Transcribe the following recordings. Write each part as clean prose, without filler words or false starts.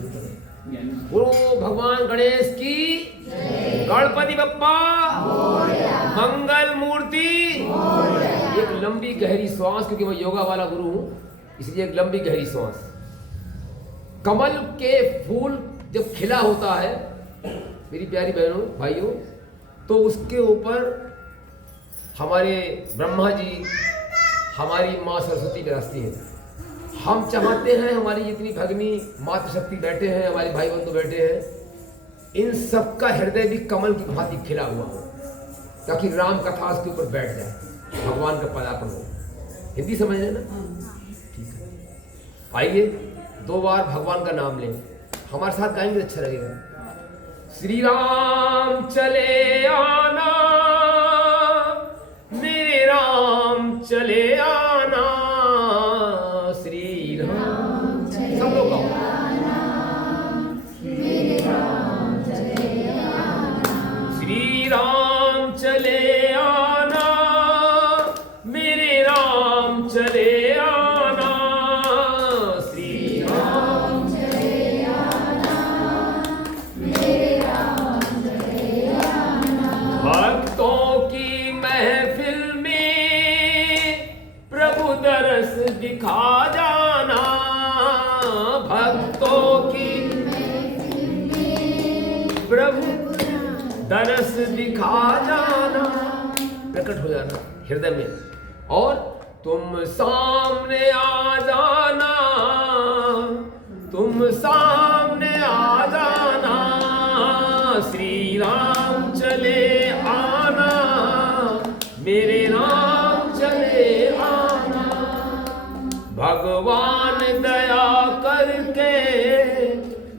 बोलो भगवान गणेश की, गणपति बप्पा, मंगल मूर्ति। एक लंबी गहरी श्वास, क्योंकि मैं योगा वाला गुरु हूं, इसलिए एक लंबी गहरी श्वास। कमल के फूल जब खिला होता है मेरी प्यारी बहनों भाइयों, तो उसके ऊपर हमारे ब्रह्मा जी, हमारी माँ सरस्वती विराजती हैं। हम चाहते हैं हमारी जितनी भगनी मातृशक्ति बैठे हैं, हमारे भाई बंधु बैठे हैं, इन सबका हृदय भी कमल की भांति खिला हुआ हो, ताकि राम कथा उसके ऊपर बैठ जाए, भगवान का पदार्पण हो। हिंदी समझ रहे ना? ठीक है, आइए 2 बार भगवान का नाम लें, हमारे साथ गाएंगे अच्छा लगेगा। श्री राम चले आना, मेरे राम चले आना, श्री राम सब लोग गाओ। मेरे राम चले आना, श्री राम चले आना, मेरे राम चले आना, श्री राम चले आना, मेरे राम चले आना। भक्तों की महफिल में प्रभु दरस दिखा जाना, भक्तों की प्रभु दरस दिखा जाना, प्रकट हो जाना हृदय में। और तुम सामने आ जाना, तुम सामने आ जाना, श्री राम चले आना, मेरे राम चले आना। भगवान दया करके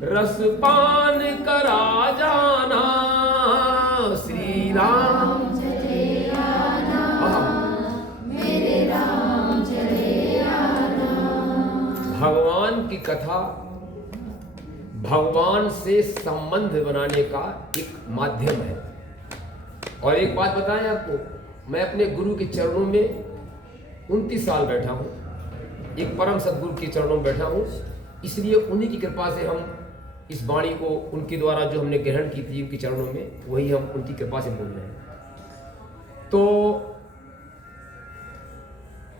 रसपान करा जाना, श्री राम चले आना, मेरे राम चले आना। भगवान की कथा भगवान से संबंध बनाने का एक माध्यम है। और एक बात बताएं आपको, मैं अपने गुरु के चरणों में 29 साल बैठा हूँ, एक परम सद्गुरु के चरणों में बैठा हूँ, इसलिए उन्हीं की कृपा से हम इस वाणी को उनके द्वारा जो हमने ग्रहण की थी उनके चरणों में, वही हम उनकी कृपा से बोल रहे हैं। तो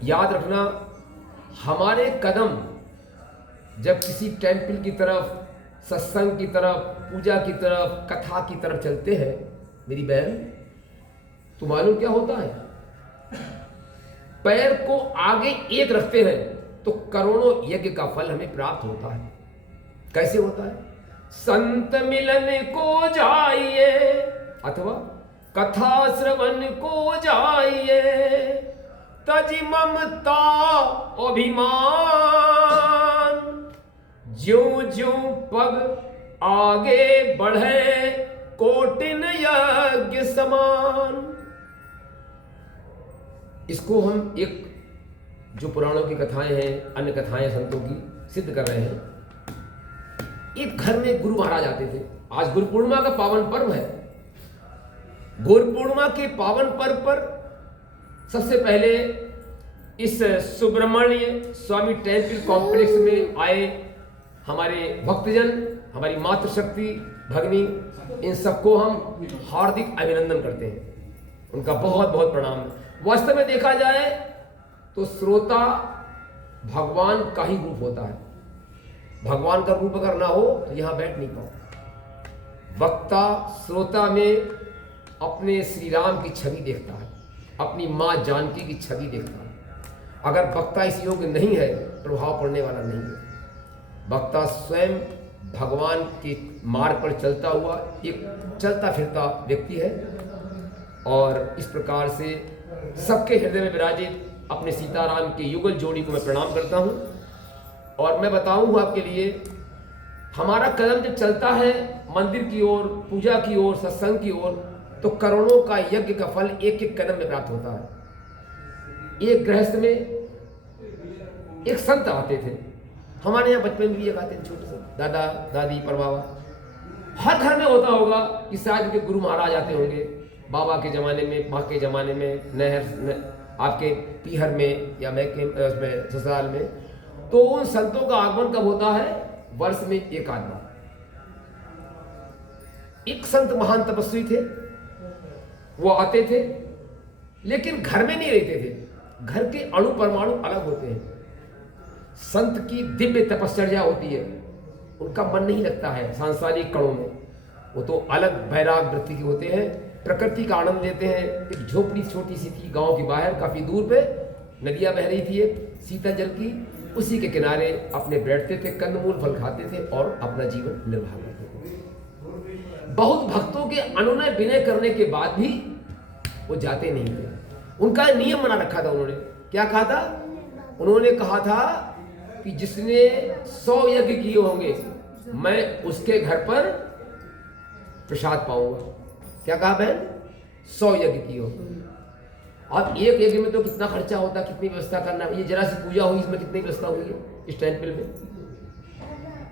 याद रखना, हमारे कदम जब किसी टेम्पल की तरफ, सत्संग की तरफ, पूजा की तरफ, कथा की तरफ चलते हैं मेरी बहन, तो मालूम क्या होता है? पैर को आगे एक रखते हैं तो करोड़ों यज्ञ का फल हमें प्राप्त होता है। कैसे होता है? संत मिलन को जाइए अथवा कथा श्रवण को जाइए, तज ममता अभिमान, ज्यों ज्यों पग आगे बढ़े कोटिन यज्ञ समान। इसको हम एक जो पुराणों की कथाएं हैं, अन्य कथाएं संतों की सिद्ध कर रहे हैं। एक घर में गुरु महाराज आते थे। आज गुरु पूर्णिमा का पावन पर्व है। गुरु पूर्णिमा के पावन पर्व पर सबसे पहले इस सुब्रमण्य स्वामी टेम्पल कॉम्प्लेक्स में आए हमारे भक्तजन, हमारी मातृशक्ति भगनी, इन सबको हम हार्दिक अभिनंदन करते हैं। उनका बहुत बहुत प्रणाम। वास्तव में देखा जाए तो श्रोता भगवान का ही रूप होता है। भगवान का रूप अगर ना हो तो यहां बैठ नहीं पाओ। वक्ता श्रोता में अपने श्री राम की छवि देखता है, अपनी मां जानकी की छवि देखता है। अगर वक्ता इस योग्य नहीं है, प्रभाव पड़ने वाला नहीं है। वक्ता स्वयं भगवान के मार्ग पर चलता हुआ एक चलता फिरता व्यक्ति है। और इस प्रकार से सबके हृदय में विराजित अपने सीताराम के युगल जोड़ी को मैं प्रणाम करता हूं। और मैं बताऊं आपके लिए, हमारा कदम जब चलता है मंदिर की ओर, पूजा की ओर, सत्संग की ओर, तो करोड़ों का यज्ञ का फल एक एक कदम में प्राप्त होता है। एक गृहस्थ में एक संत आते थे, हमारे यहाँ बचपन में भी एक आते थे, छोटे से दादा दादी परबाबा। हर घर में होता होगा कि शायद के गुरु महाराज आते होंगे, बाबा के ज़माने में, माँ के ज़माने में, नहर आपके पीहर में या मैं के उसमें ससुराल में। तो उन संतों का आगमन कब होता है? वर्ष में एक आध बार। एक संत महान तपस्वी थे, वो आते थे लेकिन घर में नहीं रहते थे। घर के अणु परमाणु अलग होते हैं। संत की दिव्य तपश्चर्या होती है, उनका मन नहीं लगता है सांसारिक कणों में। वो तो अलग वैराग वृत्ति के होते हैं, प्रकृति का आनंद लेते हैं। एक झोपड़ी छोटी सी थी गांव के बाहर, काफी दूर पे नदियां बह रही थी एक शीतल जल की, उसी के किनारे अपने बैठते थे, कंदमूल फल खाते थे और अपना जीवन निर्वाह करते थे। बहुत भक्तों के अनुनय विनय करने के बाद भी वो जाते नहीं थे। उनका नियम बना रखा था उन्होंने। क्या कहा था? उन्होंने कहा था कि जिसने 100 यज्ञ किए होंगे मैं उसके घर पर प्रसाद पाऊंगा। क्या कहा बहन? 100 यज्ञ किए होंगे। अब एक यज्ञ में तो कितना खर्चा होता, कितनी व्यवस्था करना, ये जरा सी पूजा हुई इसमें कितनी व्यवस्था हुई है इस टेम्पल में।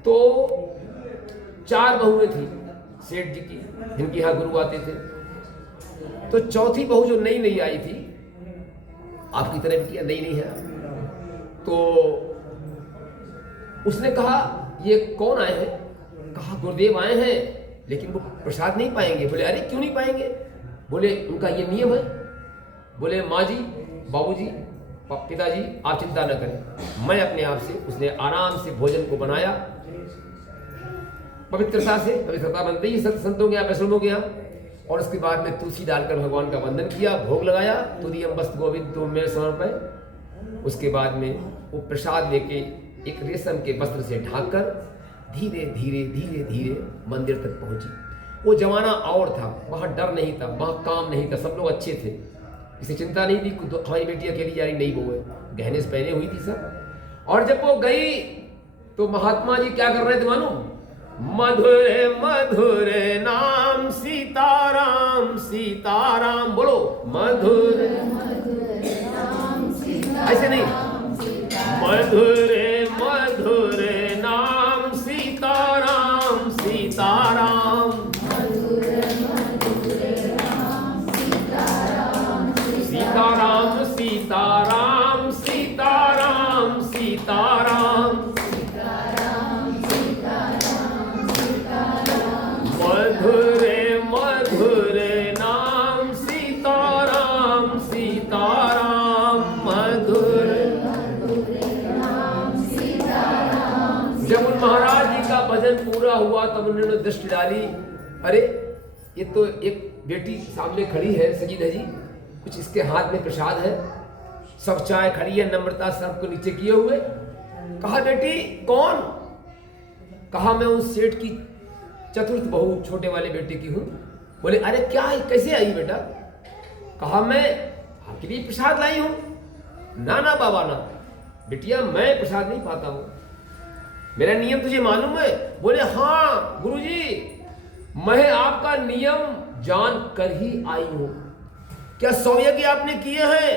तो 4 बहुएं थी सेठ जी की, जिनके यहाँ गुरु आते थे। तो चौथी बहू जो नई नई आई थी, आपकी तरह बिटिया नई नई है, तो उसने कहा ये कौन आए हैं? कहा गुरुदेव आए हैं लेकिन वो प्रसाद नहीं पाएंगे। बोले अरे क्यों नहीं पाएंगे? बोले उनका ये नियम है। बोले माँ जी, बाबूजी, पिताजी आप चिंता न करें, मैं अपने आप से। उसने आराम से भोजन को बनाया पवित्रता से, पवित्रता बनते ही संतों के यहाँ, वैष्णवों के यहाँ। और उसके बाद में तुलसी डालकर भगवान का वंदन किया, भोग लगाया, तुदीयम वस्त गोविंद तुम मेरे समर्पय। उसके बाद में वो प्रसाद लेके एक रेशम के वस्त्र से ढांककर धीरे धीरे धीरे धीरे मंदिर तक पहुंची। वो जमाना और था, वहां डर नहीं था, वहां काम नहीं था, सब लोग अच्छे थे, इसे चिंता नहीं थी। हमारी बेटी अकेली जा रही, नहीं बहू है, गहने से पहने हुई थी सब। और जब वो गई तो महात्मा जी क्या कर रहे थे मालूम? मधुर मधुर नाम सीताराम सीताराम, बोलो मधुर ऐसे नहीं, मधुर मधुर नाम सीताराम सीताराम, सीताराम सीताराम सीताराम सीताराम, मधुर मधुर नाम सीताराम सीताराम, मधुर। जब उन महाराज जी का भजन पूरा हुआ तब उन्होंने दृष्टि डाली, अरे ये तो एक बेटी सामने खड़ी है सजी धजी, कुछ इसके हाथ में प्रसाद है, सब चाय खड़ी है, नम्रता सबको नीचे किए हुए। कहा बेटी कौन? कहा मैं उस सेठ की चतुर्थ बहू, छोटे वाले बेटे की हूं। बोले अरे क्या है, कैसे आई बेटा? कहा मैं आपके लिए प्रसाद लाई हूं। ना ना बाबा ना, बिटिया मैं प्रसाद नहीं पाता हूं, मेरा नियम तुझे मालूम है? बोले हाँ गुरुजी, मैं आपका नियम जान कर ही आई हूं। क्या 100 यज्ञ आपने किए हैं?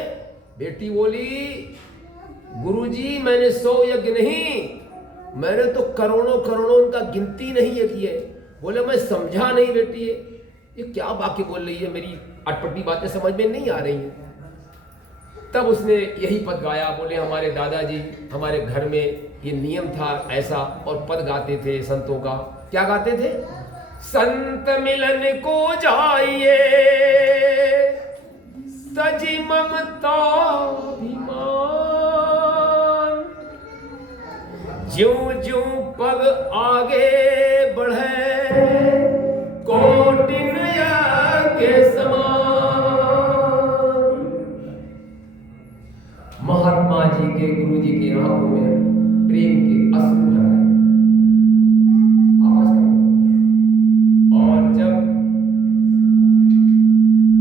बेटी बोली गुरुजी मैंने 100 यज्ञ नहीं, मैंने तो करोड़ों करोड़ों उनका गिनती नहीं है किए। बोले मैं समझा नहीं बेटी, ये क्या वाक्य बोल रही है, मेरी अटपटी बातें समझ में नहीं आ रही हैं। तब उसने यही पद गाया। बोले हमारे दादाजी, हमारे घर में ये नियम था ऐसा, और पद गाते थे संतों का। क्या गाते थे? संत मिलन को जाइए सजी ममता अभिमान, ज्यों ज्यों पग आगे बढ़े कोटिन के समान। महात्मा जी के, गुरु जी के आंखों में प्रेम के अश्रु भराए, आवाज कर। और जब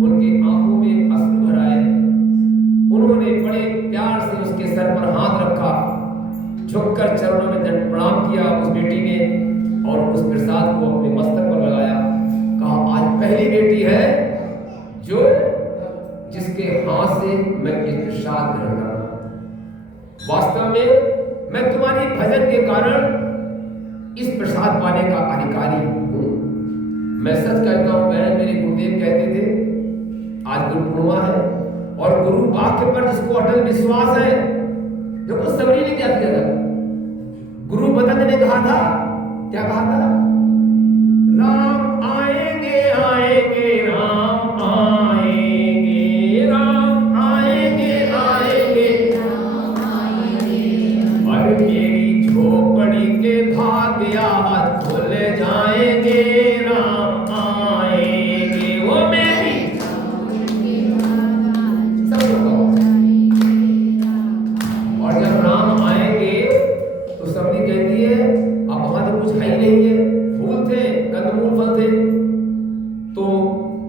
उनके आंखों में अश्रु भराए, उन्होंने बड़े प्यार से उसके सर पर हाथ रखा, झुककर चरणों में दंड प्रणाम किया उस बेटी ने, और उस प्रसाद को अपने मस्तक पर लगाया। कहा आज पहली बेटी है जो जिसके हाथ से मैं ये प्रसाद ग्रहण कर रहा हूं। वास्तव में मैं तुम्हारी भजन के कारण इस प्रसाद पाने का अधिकारी हूं। मैं सच कहता हूं बहन, मेरे गुरुदेव कहते थे आज गुरु पूर्णिमा है, और गुरु वाक्य पर जिसको अटल विश्वास है, देखो सबरी ने क्या किया था, गुरु पतंग ने कहा था, क्या कहा था? राम आएंगे आएंगे राम आएंगे, राम आएंगे आएंगे राम आएंगे, और मेरी झोपड़ी के भाग्य आज खुल जाएंगे, राम आएंगे, वो मेरी और जब राम आएंगे तो सबने कहती है अब वहां तो कुछ है ही नहीं है, फूल थे, कंदमूल फल थे। तो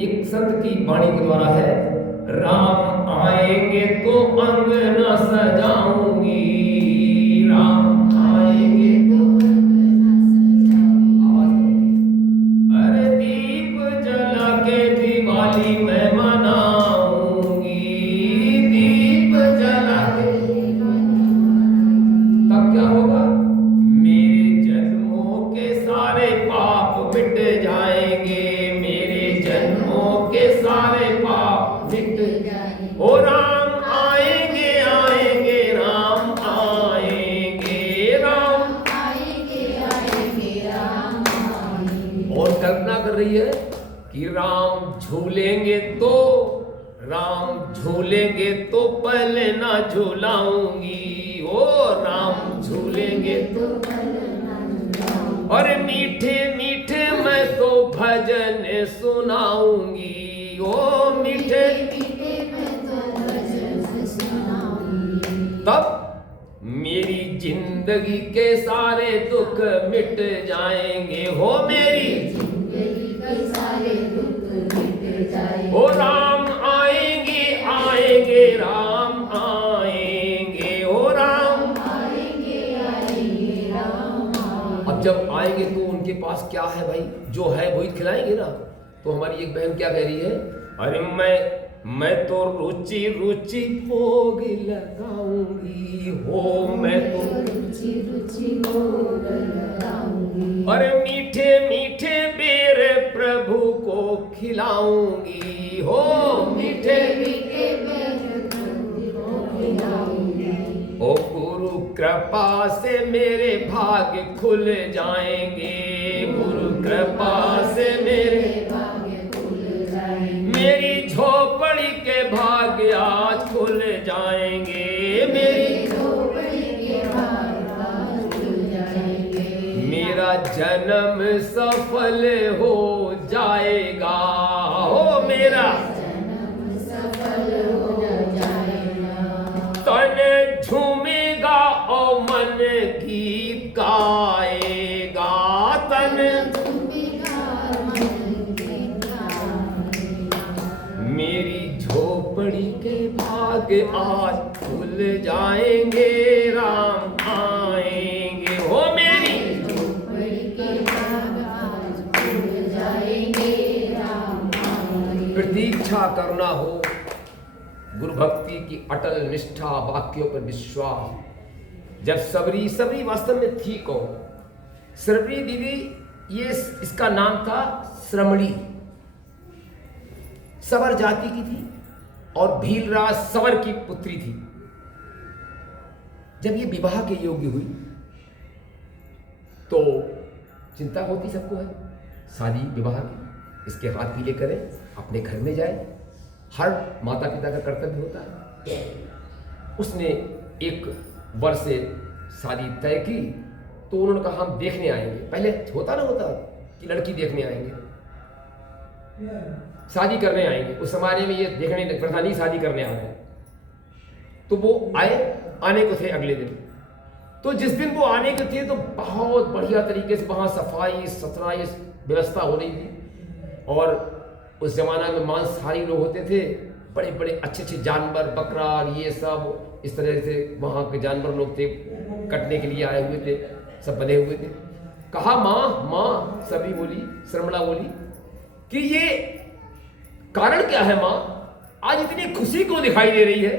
एक संत की वाणी के द्वारा है, राम आएंगे तो अंगना सजाऊंगी, राम आएंगे तो अरे दीप जला के दिवाली मैं मनाऊंगी, दीप जला के तब क्या होगा? मेरे जन्मों के सारे पाप मिट जाएंगे, मेरे जन्मों के सारे पाप मिट जाएंगे, ओ राम आएंगे आएंगे राम आएंगे, राम आएंगे आएंगे राम आएंगे। और कल्पना कर रही है कि राम झूलेंगे तो, राम झूलेंगे तो पहले ना झूलाऊंगी, ओ राम झूलेंगे तो और मीठे मीठे मैं तो भजन सुनाऊंगी, ओ मीठे मीठे मैं तो भजन सुनाऊंगी, तब मेरी जिंदगी के सारे दुख मिट जाएंगे, हो मेरी जिंदगी के सारे दुख मिट जाएंगे, ओ राम आएंगे आएंगे राम आएंगे, ओ राम आएंगे आएंगे राम आएंगे। अब जब आएंगे तो उनके पास क्या है भाई? जो है वही खिलाएंगे ना। तो हमारी एक बहन क्या कह रही है, अरे मैं तो रुचि रुचि भोग लगाऊंगी, हो मैं तो रुचि रुचि भोग लगाऊंगी, अरे मीठे मीठे बेर प्रभु को खिलाऊंगी, हो मीठे मीठे बेर प्रभु को खिलाऊंगी, ओ गुरु कृपा से मेरे भाग्य खुल जाएंगे, गुरु कृपा से मेरे भाग्य खुल जाएंगे, मेरी झोपड़ी के भाग्य आज खुल जाएंगे, मेरी झोपड़ी के भाग्य आज खुल जाएंगे, मेरा जन्म सफल हो जाएगा, हो मेरा जन्म सफल हो जाएगा, तन झूमेगा और मन गीत गाएगा, तन झूमेगा मन गीत गाएगा, मेरी झोपड़ी के भाग्य आज खुल जाएंगे, राम आएंगे, हो मेरी झोपड़ी के भाग्य आज खुल जाएंगे, राम आएंगे। प्रतीक्षा करना हो, गुरु भक्ति की अटल निष्ठा, वाक्यों पर विश्वास। जब सबरी वास्तव में थी कौन? श्रवणी दीदी, ये इसका नाम था श्रमणी, सवर जाति की थी और भीलराज सवर की पुत्री थी। जब ये विवाह के योग्य हुई तो चिंता होती सबको है, शादी विवाह की, इसके हाथ पीले करें, अपने घर में जाए, हर माता पिता का कर्तव्य होता है। उसने एक वर्ष से शादी तय की तो उन्होंने कहा हम देखने आएंगे। पहले होता कि लड़की देखने आएंगे, शादी करने आएंगे। उस जमाने में ये देखने प्रथा नहीं, शादी करने आ रहे हैं। तो वो आने को थे अगले दिन। तो जिस दिन वो आने के थे तो बहुत बढ़िया तरीके से वहाँ सफाई सुथराई व्यवस्था हो रही थी। और उस जमाना में मांसाहारी लोग होते थे, बड़े बड़े अच्छे अच्छे जानवर, बकरा ये सब इस तरह से वहाँ के जानवर लोग थे, कटने के लिए आए हुए थे, सब बने हुए थे। कहा माँ माँ, सभी बोली, श्रमणा बोली कि ये कारण क्या है माँ, आज इतनी खुशी क्यों दिखाई दे रही है?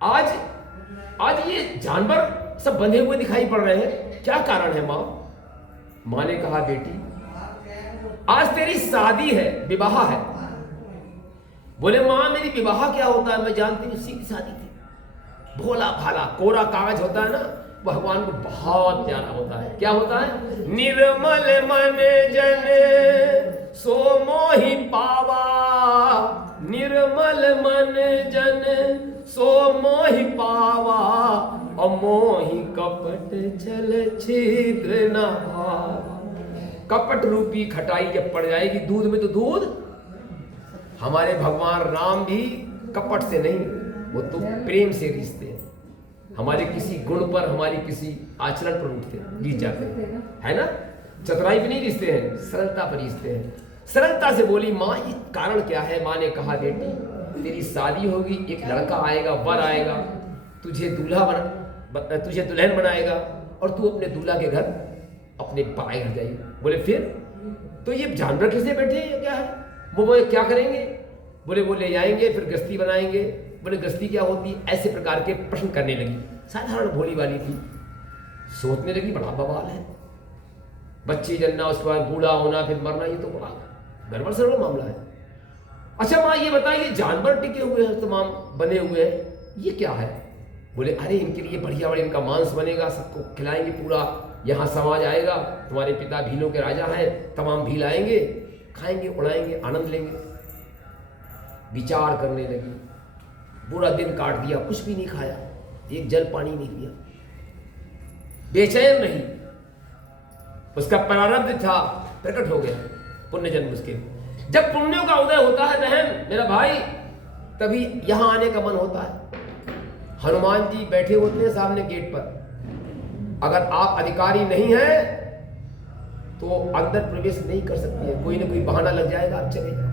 आज ये जानवर सब बंधे हुए दिखाई पड़ रहे हैं, क्या कारण है माँ? माँ ने कहा बेटी, आज तेरी शादी है, विवाह है। बोले माँ मेरी विवाह क्या होता है? मैं जानती हूँ, सीधी शादी थी, भोला भाला कोरा कागज होता है ना, भगवान को बहुत प्यारा होता है। क्या होता है? निर्मल मन जन सो मोहि पावा, निर्मल मन जन सो मोहि पावा, अमोहि कपट जल छिद्र न भावा। कपट रूपी खटाई जब पड़ जाएगी दूध में, तो दूध, हमारे भगवान राम भी कपट से नहीं, वो तो प्रेम से रिश्ते हैं। हमारे किसी गुण पर, हमारी किसी आचरण पर उठते जीत जाते हैं, है ना। चतुराई पे नहीं रिश्ते हैं, सरलता पर रिश्ते हैं। सरलता से बोली माँ, ये कारण क्या है? माँ ने कहा बेटी तेरी शादी होगी, एक लड़का आएगा, वर आएगा, तुझे तुझे दुल्हन बनाएगा, और तू अपने दूल्हा के घर, अपने पाए घर जाएगी। बोले फिर? तो ये जानवर कैसे बैठे हैं, क्या है? वो क्या करेंगे? बोले वो ले जाएंगे, फिर गृहस्थी बनाएंगे। बोले गृहस्थी क्या होती? ऐसे प्रकार के प्रश्न करने लगी। साधारण भोली वाली थी, सोचने लगी बड़ा बवाल है, बच्चे जन्ना, उसके बाद बूढ़ा होना, फिर मरना, ये तो बड़ा गड़बड़ सरल मामला है। अच्छा माँ ये बताइए, जानवर टिके हुए हैं, तमाम बने हुए हैं, ये क्या है? बोले अरे इनके लिए बढ़िया बढ़िया इनका मांस बनेगा, सबको खिलाएंगे, पूरा यहाँ समाज आएगा, तुम्हारे पिता भीलों के राजा हैं, तमाम भील आएंगे, खाएंगे, उड़ाएंगे, आनंद लेंगे। विचार करने लगी, पूरा दिन काट दिया, कुछ भी नहीं खाया, एक जल पानी नहीं पिया, बेचैन रही। उसका प्रारब्ध था, प्रकट हो गया पुण्य जन्म उसके। जब पुण्यों का उदय होता है बहन, मेरा भाई, तभी यहां आने का मन होता है। हनुमान जी बैठे होते हैं सामने गेट पर, अगर आप अधिकारी नहीं हैं तो अंदर प्रवेश नहीं कर सकती है, कोई ना कोई बहाना लग जाएगा, आप चले जाओ।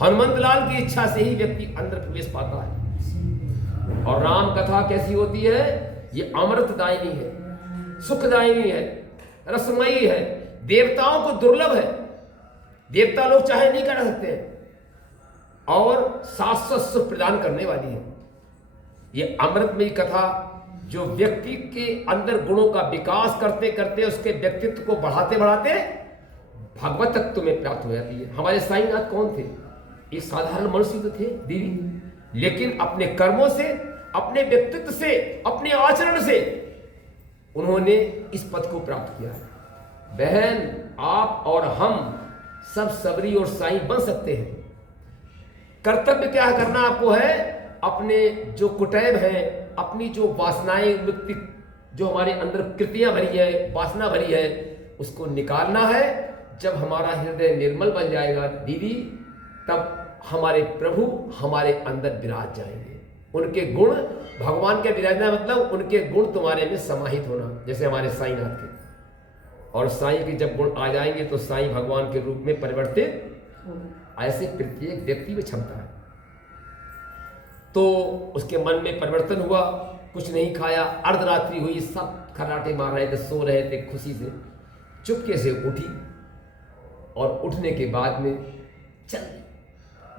हनुमंत लाल की इच्छा से ही व्यक्ति अंदर प्रवेश पाता है। और राम कथा कैसी होती है? ये अमृतदायिनी है, सुखदायिनी है, रसमयी है, देवताओं को दुर्लभ है, देवता लोग चाहे नहीं कर सकते हैं, और शाश्वत सुख प्रदान करने वाली है। ये अमृतमयी कथा जो व्यक्ति के अंदर गुणों का विकास करते करते उसके व्यक्तित्व को बढ़ाते बढ़ाते भगवत तत्व में प्राप्त हो जाती है। हमारे साईनाथ कौन थे? एक साधारण मनुष्य तो थे दीदी, लेकिन अपने कर्मों से, अपने व्यक्तित्व से, अपने आचरण से उन्होंने इस पद को प्राप्त किया है। बहन, आप और हम सब सबरी और साईं बन सकते हैं। कर्तव्य क्या करना आपको है? अपने जो कुटैब हैं, अपनी जो वासनाएं, व्यक्ति जो हमारे अंदर कृतियां भरी है, वासना भरी है, उसको निकालना है। जब हमारा हृदय निर्मल बन जाएगा दीदी, तब हमारे प्रभु हमारे अंदर विराज जाएंगे। उनके गुण, भगवान के विराजना मतलब उनके गुण तुम्हारे में समाहित होना, जैसे हमारे साईनाथ के। और साईं के जब गुण आ जाएंगे तो साईं भगवान के रूप में परिवर्तित ऐसे प्रत्येक व्यक्ति में क्षमता है। तो उसके मन में परिवर्तन हुआ, कुछ नहीं खाया, अर्धरात्रि हुई, सब खर्राटे मार रहे थे, सो रहे थे खुशी से। चुपके से उठी और उठने के बाद में चल,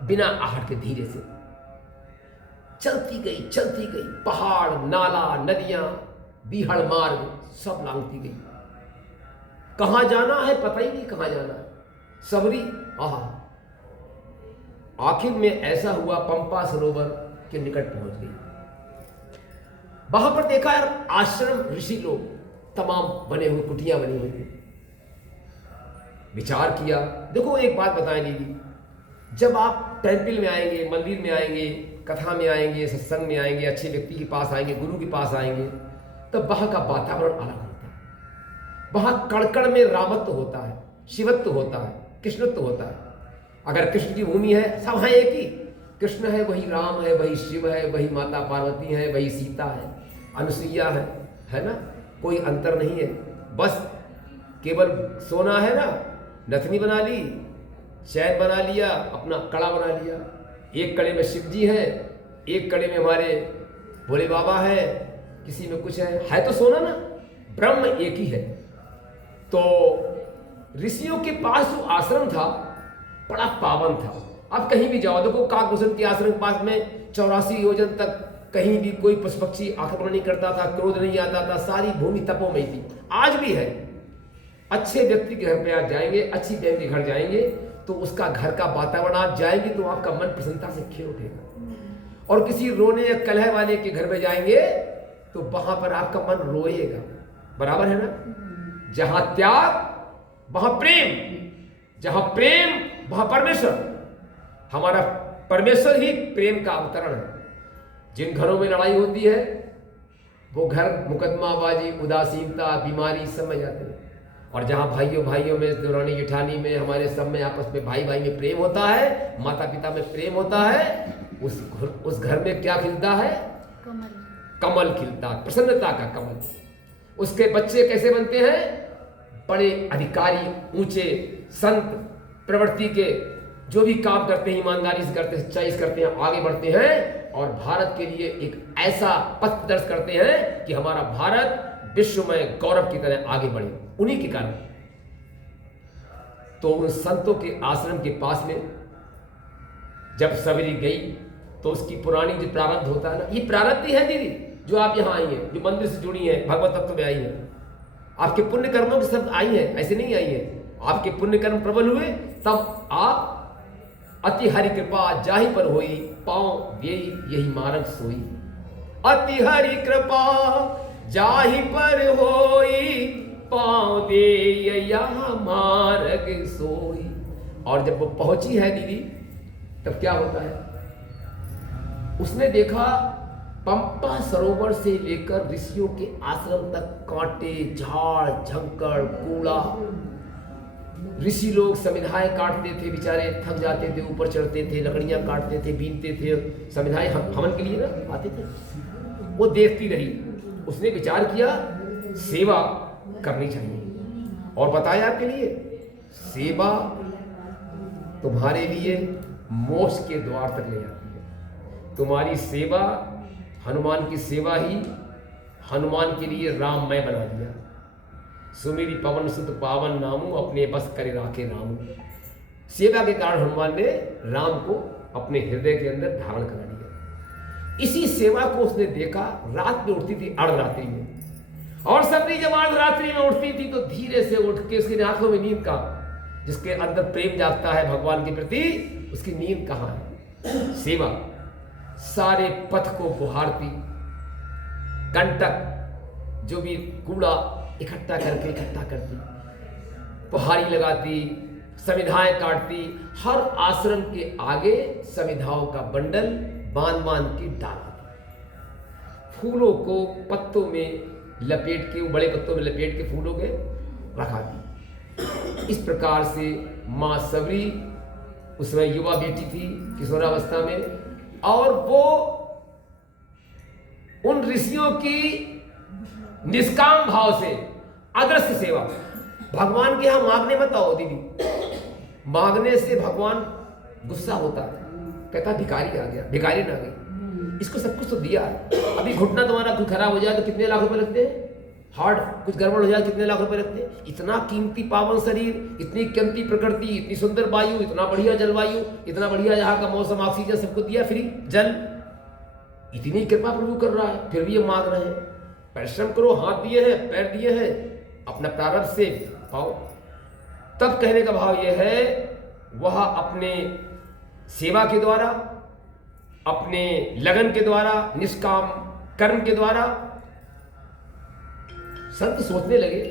बिना आहट के धीरे से चलती गई, पहाड़, नाला, नदियां, बीहड़ मार्ग सब लांघती गई। कहां जाना है पता ही नहीं, कहां जाना है। सबरी आखिर में ऐसा हुआ, पंपा सरोवर के निकट पहुंच गई। वहां पर देखा यार, आश्रम, ऋषि लोग तमाम बने हुए, कुटियां बनी हुई थी। विचार किया। देखो एक बात बताएं दीदी, जब आप टेंपल में आएंगे, मंदिर में आएंगे, कथा में आएंगे, सत्संग में आएंगे, अच्छे व्यक्ति के पास आएंगे, गुरु के पास आएंगे, तब वहां का वातावरण अलग होता है। वहां कड़कड़ में रामत्व होता है, शिवत्व होता है, कृष्णत्व होता है। अगर कृष्ण की भूमि है, सब है एक ही, कृष्ण है, वही राम है, वही शिव है, वही माता पार्वती है, वही सीता है, अनुसुईया है ना, कोई अंतर नहीं है। बस केवल सोना है ना, नथनी बना ली, शहद बना लिया, अपना कड़ा बना लिया। एक कड़े में शिव जी है, एक कड़े में हमारे भोले बाबा है, किसी में कुछ है तो सोना ना, ब्रह्म एक ही है। तो ऋषियों के पास जो आश्रम था बड़ा पावन था। अब कहीं भी जाओ, देखो काकभूषण के आश्रम के पास में 84 योजन तक कहीं भी कोई पशु पक्षी आक्रमण नहीं करता था, क्रोध नहीं आता था, सारी भूमि तपोमयी थी। आज भी है। अच्छे व्यक्ति के घर पे आप जाएंगे, अच्छी बहन के घर जाएंगे, तो उसका घर का वातावरण आप जाएंगे तो आपका मन प्रसन्नता से खिल उठेगा। और किसी रोने या कलह वाले के घर में जाएंगे तो वहां पर आपका मन रोएगा। बराबर है ना? जहां त्याग वहां प्रेम, जहां प्रेम वहां परमेश्वर। हमारा परमेश्वर ही प्रेम का अवतरण है। जिन घरों में लड़ाई होती है वो घर मुकदमाबाजी, उदासीनता, बीमारी सब में जाते हैं। और जहाँ भाइयों भाइयों में, देवरानी जेठानी में, हमारे सब में आपस में भाई भाई में प्रेम होता है, माता पिता में प्रेम होता है, उस घर में क्या खिलता है? कमल खिलता, प्रसन्नता का कमल। उसके बच्चे कैसे बनते हैं? बड़े अधिकारी, ऊंचे संत, प्रवृत्ति के, जो भी काम करते हैं ईमानदारी से करते हैं, सच्चाई से करते हैं, आगे बढ़ते हैं और भारत के लिए एक ऐसा पथ प्रदर्शित करते हैं कि हमारा भारत विश्व में गौरव की तरह आगे बढ़े, उन्हीं के कारण। तो उन संतों के आश्रम के पास में जब सबरी गई तो उसकी पुरानी जो प्रारब्ध होता है ना, ये प्रारब्ध ही है दीदी, जो आप यहाँ आई हैं, जो मंदिर से जुड़ी हैं, भगवत तत्व में आई हैं, आपके पुण्य कर्मों के सब आई हैं, ऐसे नहीं आई हैं। आपके पुण्य कर्म प्रबल हुए तब आप अति हरि कृपा जाहि पर होई, पांव देई यही मार्ग सोई। अति हरि कृपा जाहि पर होई, पांव दे यहाँ मार्ग सोई। और जब वो पहुंची है दीदी, तब क्या होता है? उसने देखा पंपा सरोवर से लेकर ऋषियों के आश्रम तक कांटे, झाड़, झंकड़, कूड़ा। ऋषि लोग समिधाएं काटते थे, बेचारे थक जाते थे, ऊपर चढ़ते थे, लकड़ियां काटते थे, बीनते थे, समिधाएं हवन के लिए ना आते थे। वो देखती रही। उसने विचार किया सेवा करनी चाहिए, और बताया आपके लिए सेवा तुम्हारे लिए मोक्ष के द्वार तक ले जाती है। तुम्हारी सेवा, हनुमान की सेवा ही हनुमान के लिए राममय बना दिया। सुमेरी पवन सुत पावन नामू, अपने बस करे राखे रामू। सेवा के कारण हनुमान ने राम को अपने हृदय के अंदर धारण करा दिया। इसी सेवा को उसने देखा, रात में उठती थी अर्धरात्रि में, और सबरी जब अर्धरात्रि में उठती थी तो धीरे से उठ के, उसकी आंखों में नींद का, जिसके अंदर प्रेम जागता है भगवान के प्रति, उसकी नींद कहाँ है? सेवा। सारे पथ को बुहारती, कंटक जो भी कूड़ा इकट्ठा करती, पुहारी लगाती, समिधाएं काटती। हर आश्रम के आगे समिधाओं का बंडल बांध के डालती, फूलों को पत्तों में लपेट के, बड़े पत्तों में लपेट के फूलों के रखाती। इस प्रकार से माँ सबरी उस समय युवा बेटी थी, किशोरावस्था में, और वो उन ऋषियों की निष्काम भाव से अदृश्य सेवा। भगवान के यहां मांगने मत आओ दीदी, मांगने से भगवान गुस्सा होता है, कहता भिखारी आ गया, भिखारी ना गई, इसको सब कुछ तो दिया। अभी घुटना तुम्हारा कुछ खराब हो जाए तो कितने लाख रुपए लगते हैं? हार्ट कुछ गड़बड़ हो जाए कितने लाख रुपए लगते हैं? इतना कीमती पावन शरीर, इतनी कीमती प्रकृति, इतनी सुंदर वायु, इतना बढ़िया जलवायु, इतना बढ़िया यहाँ का मौसम, ऑक्सीजन सबको दिया, फ्री जल, इतनी कृपा प्रभु कर रहा है, फिर भी ये मांग रहे हैं। परिश्रम करो, हाथ दिए हैं, पैर दिए हैं, अपना प्रारब्ध से पाओ। तब कहने का भाव यह है, वह अपने सेवा के द्वारा, अपने लगन के द्वारा, निष्काम कर्म के द्वारा, संत सोचने लगे,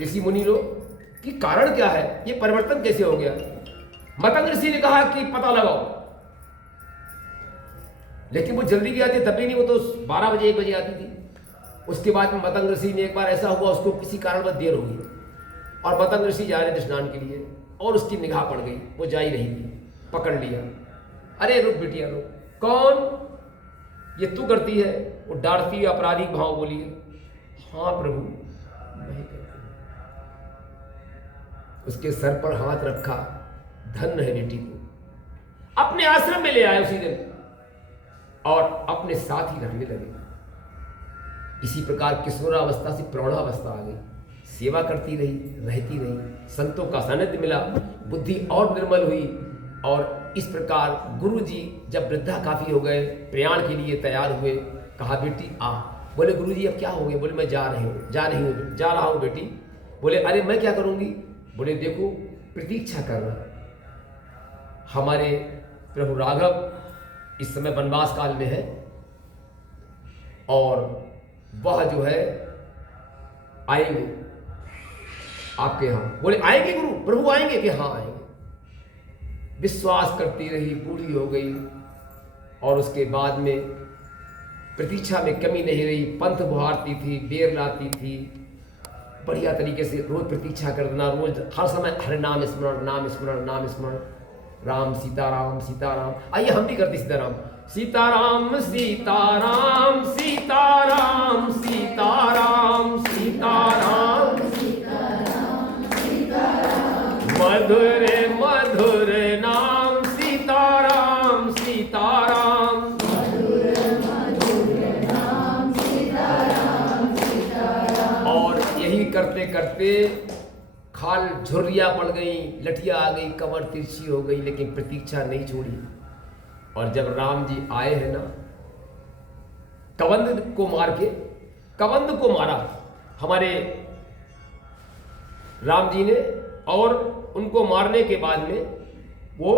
ऋषि मुनि लोग, कि कारण क्या है, ये परिवर्तन कैसे हो गया। मतंग ऋषि ने कहा कि पता लगाओ, लेकिन वो जल्दी भी आती, तब भी नहीं, वो तो 12 बजे 1 बजे आती थी। उसके बाद में मतंग ऋषि ने एक बार ऐसा हुआ, उसको किसी कारणवश देर हो गई, और मतंग ऋषि जा रहे थे स्नान के लिए, और उसकी निगाह पड़ गई, वो जा ही रही थी, पकड़ लिया। अरे रुक बिटिया रुक, कौन? ये तू करती है? वो डांटती अपराधिक भाव बोली, हाँ प्रभु नहीं करती। उसके सर पर हाथ रखा, धन्य है बेटी को। अपने आश्रम में ले आए उसी दिन, और अपने साथ ही रखने लगे। इसी प्रकार किशोरावस्था से प्रौढ़ावस्था आ गई, सेवा करती रही, रहती रही, संतों का सानिध्य मिला, बुद्धि और निर्मल हुई। और इस प्रकार गुरु जी जब वृद्धा काफी हो गए, प्रयाण के लिए तैयार हुए, कहा बेटी आ। बोले गुरु जी अब क्या हो गया? बोले मैं जा रहा हूँ बेटी। बोले अरे मैं क्या करूँगी? बोले देखो प्रतीक्षा कर रहा, हमारे प्रभु राघव इस समय वनवास काल में है, और वह जो है आएंगे आपके यहाँ। बोले आएंगे गुरु, प्रभु आएंगे कि हाँ आएंगे। विश्वास करती रही, बूढ़ी हो गई और उसके बाद में प्रतीक्षा में कमी नहीं रही। पंथ बुहारती थी, बेर लाती थी, बढ़िया तरीके से रोज प्रतीक्षा कर देना, रोज हर समय हरे नाम स्मरण, नाम स्मरण, नाम स्मरण, राम सीताराम सीताराम। आइए हम भी करते सीताराम, सीताराम सीताराम सीताराम सीताराम सीताराम मधुर मधुर नाम सीताराम सीताराम और यही करते करते खाल झुर्रिया पड़ गई, लठिया आ गई, कमर तिरछी हो गई, लेकिन प्रतीक्षा नहीं छोड़ी। और जब राम जी आए हैं ना, कबंध को मार के, कबंध को मारा हमारे राम जी ने, और उनको मारने के बाद में वो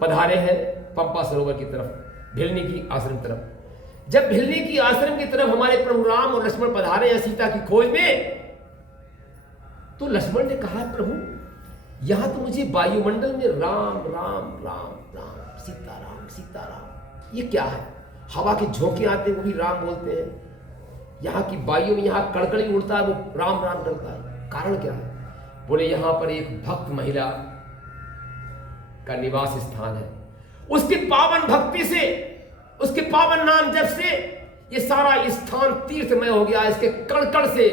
पधारे हैं पंपा सरोवर की तरफ, भिलनी की आश्रम तरफ। जब भिलनी की आश्रम की तरफ हमारे प्रभु राम और लक्ष्मण पधारे हैं सीता की खोज में, तो लक्ष्मण ने कहा प्रभु यहां तो मुझे वायुमंडल में राम राम राम राम सीताराम सीताराम, ये क्या है? हवा के झोंके आते हैं वो भी राम बोलते हैं, यहाँ की वायु में यहाँ कड़कड़ी उड़ता है वो राम राम करता है, कारण क्या है? बोले यहां पर एक भक्त महिला का निवास स्थान है, उसके पावन भक्ति से, उसके पावन नाम जप से ये सारा स्थान तीर्थमय हो गया। इसके कण कण से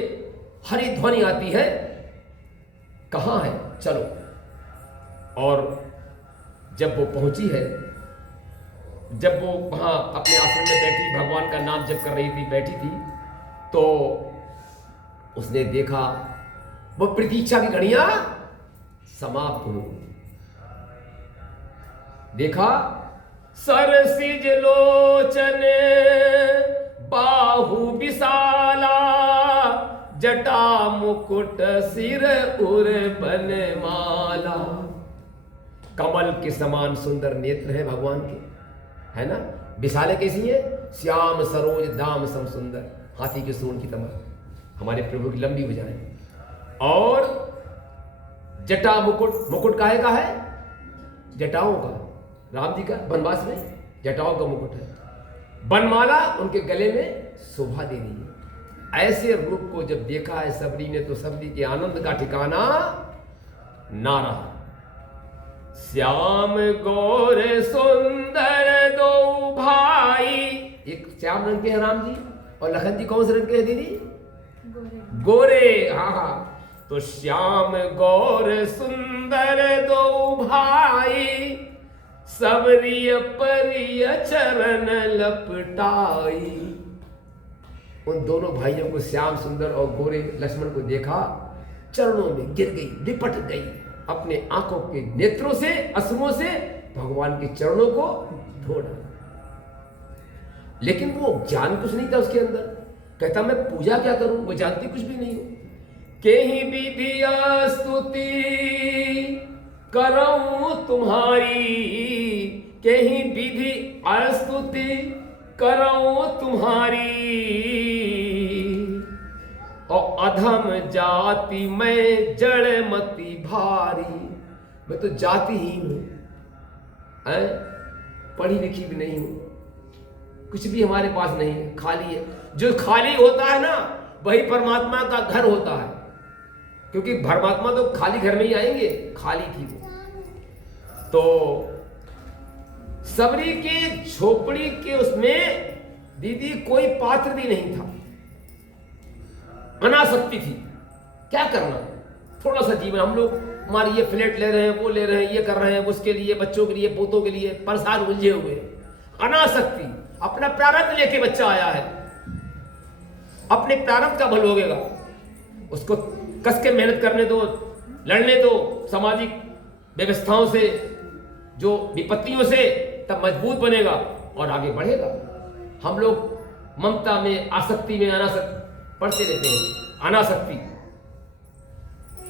हरि ध्वनि आती है, कहां है चलो। और जब वो पहुंची है, जब वो वहां अपने आश्रम में बैठी, भगवान का नाम जप कर रही थी, बैठी थी, तो उसने देखा वो प्रतीक्षा की घड़ियां समाप्त हो। देखा सरसिज लोचन बाहु विशाला, जटा मुकुट सिर उर बनमाला। कमल के समान सुंदर नेत्र है भगवान के, है ना। विशाले कैसी है? श्याम सरोज दाम सम सुंदर, हाथी के सूंड की तरह हमारे प्रभु की लंबी भुजाएं। और जटा मुकुट, मुकुट काहे का है? जटाओं का, राम जी का वनवास में जटाओं का मुकुट है। बनमाला उनके गले में शोभा दे रही है। ऐसे रूप को जब देखा है सबरी ने, तो सबरी के आनंद का ठिकाना ना रहा। श्याम गौर सुंदर दो भाई, एक श्याम रंग के हैं राम जी, और लखन जी कौन से रंग के हैं दीदी? गोरे। हाँ हाँ, तो श्याम गौर सुंदर दो भाई, सबरिय परिय चरण लपटाई। उन दोनों भाइयों को, श्याम सुंदर और गोरे लक्ष्मण को देखा, चरणों में गिर गई, लिपट गई, अपने आंखों के नेत्रों से, अश्रुओं से भगवान के चरणों को धो डाला। लेकिन वो ज्ञान कुछ नहीं था उसके अंदर। कहता मैं पूजा क्या करूं, वो जानती कुछ भी नहीं हो। केहि विधि स्तुति करऊं तुम्हारी, केहि विधि स्तुति करऊं तुम्हारी, और अधम जाति मैं जड़मति भारी। मैं तो जातिहीन हूं, पढ़ी लिखी भी नहीं हूं, कुछ भी हमारे पास नहीं है, खाली है। जो खाली होता है ना, वही परमात्मा का घर होता है, क्योंकि परमात्मा तो खाली घर में ही आएंगे, खाली थी वो। तो सबरी के झोपड़ी के उसमें दीदी कोई पात्र भी नहीं था, अनासक्ति थी। क्या करना, थोड़ा सा जीवन, हम लोग हमारे ये फ्लैट ले रहे हैं, वो ले रहे हैं, ये कर रहे हैं, उसके लिए, बच्चों के लिए, पोतों के लिए परेशान उलझे हुए। अनासक्ति, अपना प्रारब्ध लेके बच्चा आया है, अपने प्रारब्ध का भल होगा, उसको कस के मेहनत करने दो, लड़ने दो सामाजिक व्यवस्थाओं से, जो विपत्तियों से, तब मजबूत बनेगा और आगे बढ़ेगा। हम लोग ममता में, आसक्ति में, अनासक्ति पढ़ते रहते हैं, अनासक्ति।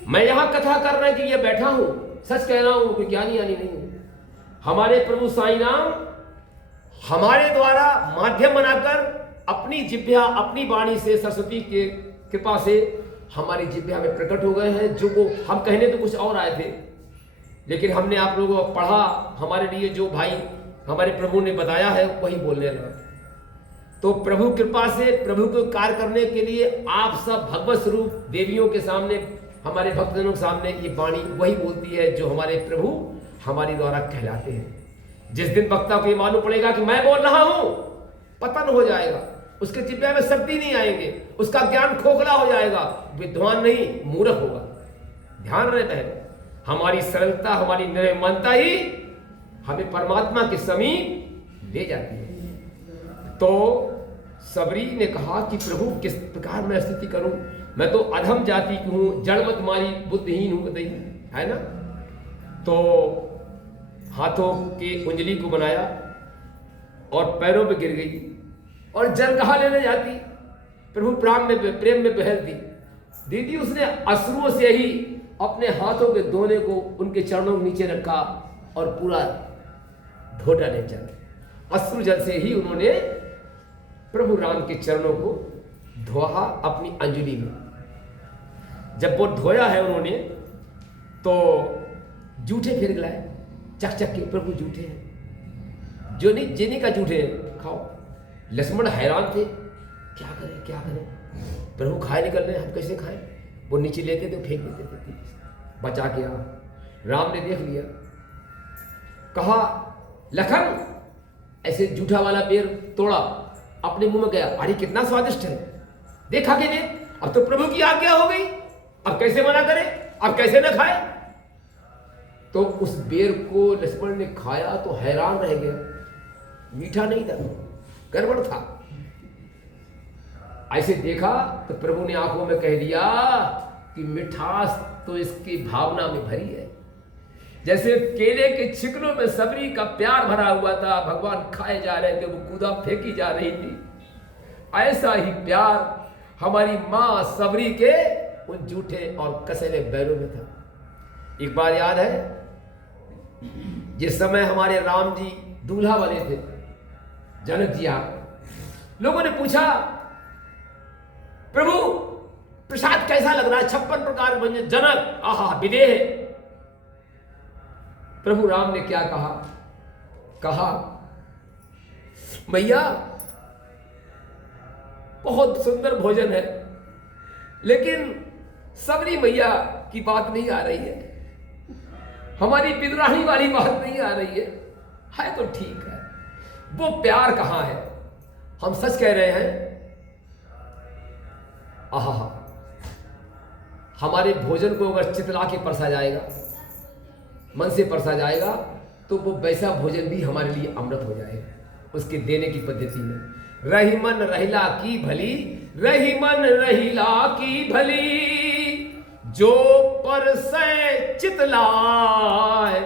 मैं यहां कथा कर रहे कि ये बैठा हूं, सच कह रहा हूं, कोई ज्ञानी यानी नहीं हूं। हमारे प्रभु साईं राम हमारे द्वारा माध्यम बनाकर अपनी जिह्वा, अपनी वाणी से सरस्वती के कृपा से हमारी जिह्वा में प्रकट हो गए हैं। जो वो हम कहने तो कुछ और आए थे, लेकिन हमने आप लोगों को पढ़ा, हमारे लिए जो भाई हमारे प्रभु ने बताया है वही बोलने लगा। तो प्रभु कृपा से प्रभु को कार्य करने के लिए आप सब भगवत स्वरूप देवियों के सामने, हमारे भक्तजनों के सामने ये वाणी वही बोलती है जो हमारे प्रभु हमारे द्वारा कहलाते हैं। जिस दिन वक्ता को ये मालूम पड़ेगा कि मैं बोल रहा हूं, पतन हो जाएगा, उसके जिह्वा में शक्ति नहीं आएंगे, उसका ज्ञान खोखला हो जाएगा, विद्वान नहीं मूर्ख होगा। ध्यान रहे पहले, हमारी सरलता, हमारी निर्मलता ही हमें परमात्मा के समीप ले जाती है। तो सबरी ने कहा कि प्रभु किस प्रकार मैं स्तुति करूं, मैं तो अधम जाति की हूं, जड़ मत मारी बुद्धिहीन हूं, है ना। तो हाथों की उंगली को बनाया और पैरों पे गिर गई और जल कहाँ लेने जाती, प्रभु प्रेम में बहल दी। दीदी उसने अश्रुओं से ही अपने हाथों के दोने को उनके चरणों के नीचे रखा और पूरा धोटा ने जल, अश्रु जल से ही उन्होंने प्रभु राम के चरणों को धोया अपनी अंजलि में। जब वो धोया है उन्होंने तो जूठे फिर लाए, चक चक के, प्रभु जूठे हैं, जो नहीं जिन्हीं का जूठे हैं खाओ। लक्ष्मण हैरान थे, क्या करें क्या करें, प्रभु खाए निकल रहे, हम कैसे खाएं। वो नीचे लेते थे, फेंक देते थे, बचा के आ। राम ने देख लिया, कहा लखन, ऐसे जूठा वाला पेड़ तोड़ा, अपने मुंह में गया, अरे कितना स्वादिष्ट है, देखा कि नहीं, अब तो प्रभु की आज्ञा हो गई, अब कैसे मना करे, अब कैसे न खाए। तो उस बेर को लक्ष्मण ने खाया तो हैरान रह गया, मीठा नहीं था, गड़बड़ था। ऐसे देखा तो प्रभु ने आंखों में कह दिया कि मिठास तो इसकी भावना में भरी है। जैसे केले के छिकलों में सबरी का प्यार भरा हुआ था, भगवान खाए जा रहे थे, वो कूदा फेंकी जा रही थी, ऐसा ही प्यार हमारी मां सबरी के उन जूठे और कसेले बैलों में था। एक बार याद है, जिस समय हमारे राम जी दूल्हा बने थे, जनक जी आ, लोगों ने पूछा प्रभु प्रसाद कैसा लग रहा है, 56 प्रकार व्यंजन, जनक आहा विदेह। प्रभु राम ने क्या कहा, कहा मैया बहुत सुंदर भोजन है, लेकिन सबरी मैया की बात नहीं आ रही है, हमारी पिदराही वाली बात नहीं आ रही है तो ठीक है, वो प्यार कहां है। हम सच कह रहे हैं, आहा, हमारे भोजन को अगर चितला के परसा जाएगा, मन से परसा जाएगा, तो वो वैसा भोजन भी हमारे लिए अमृत हो जाएगा उसके देने की पद्धति में। रही मन रहिला की भली, रही मन रहिला की भली, जो परसे चितलाए,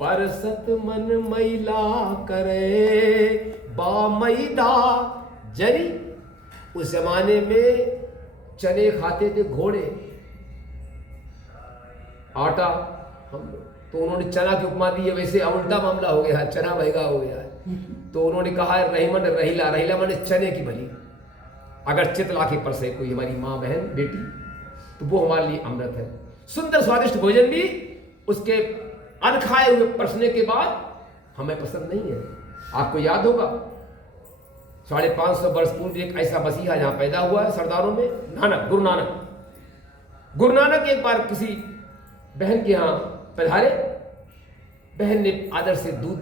परसत मन मैला करे, बा मैदा जरी। उस जमाने में चने खाते थे घोड़े, आटा हम, तो उन्होंने चना की उपमा दी है, वैसे उल्टा मामला हो गया, चना महंगा हो गया है। तो उन्होंने कहा है रहीमन रहीला, रहीला माने चने की भली, अगर चितला के परसे कोई हमारी माँ बहन बेटी, तो वो हमारे लिए अमृत है। सुंदर स्वादिष्ट भोजन भी उसके अनखाए हुए परसने के बाद हमें पसंद नहीं है। आपको याद होगा 550 वर्ष पूर्व एक ऐसा मसीहा जहां पैदा हुआ है सरदारों में, नानक, गुरु नानक। गुरु नानक एक बार किसी बहन के यहाँ पधारे, बहन ने आदर से दूध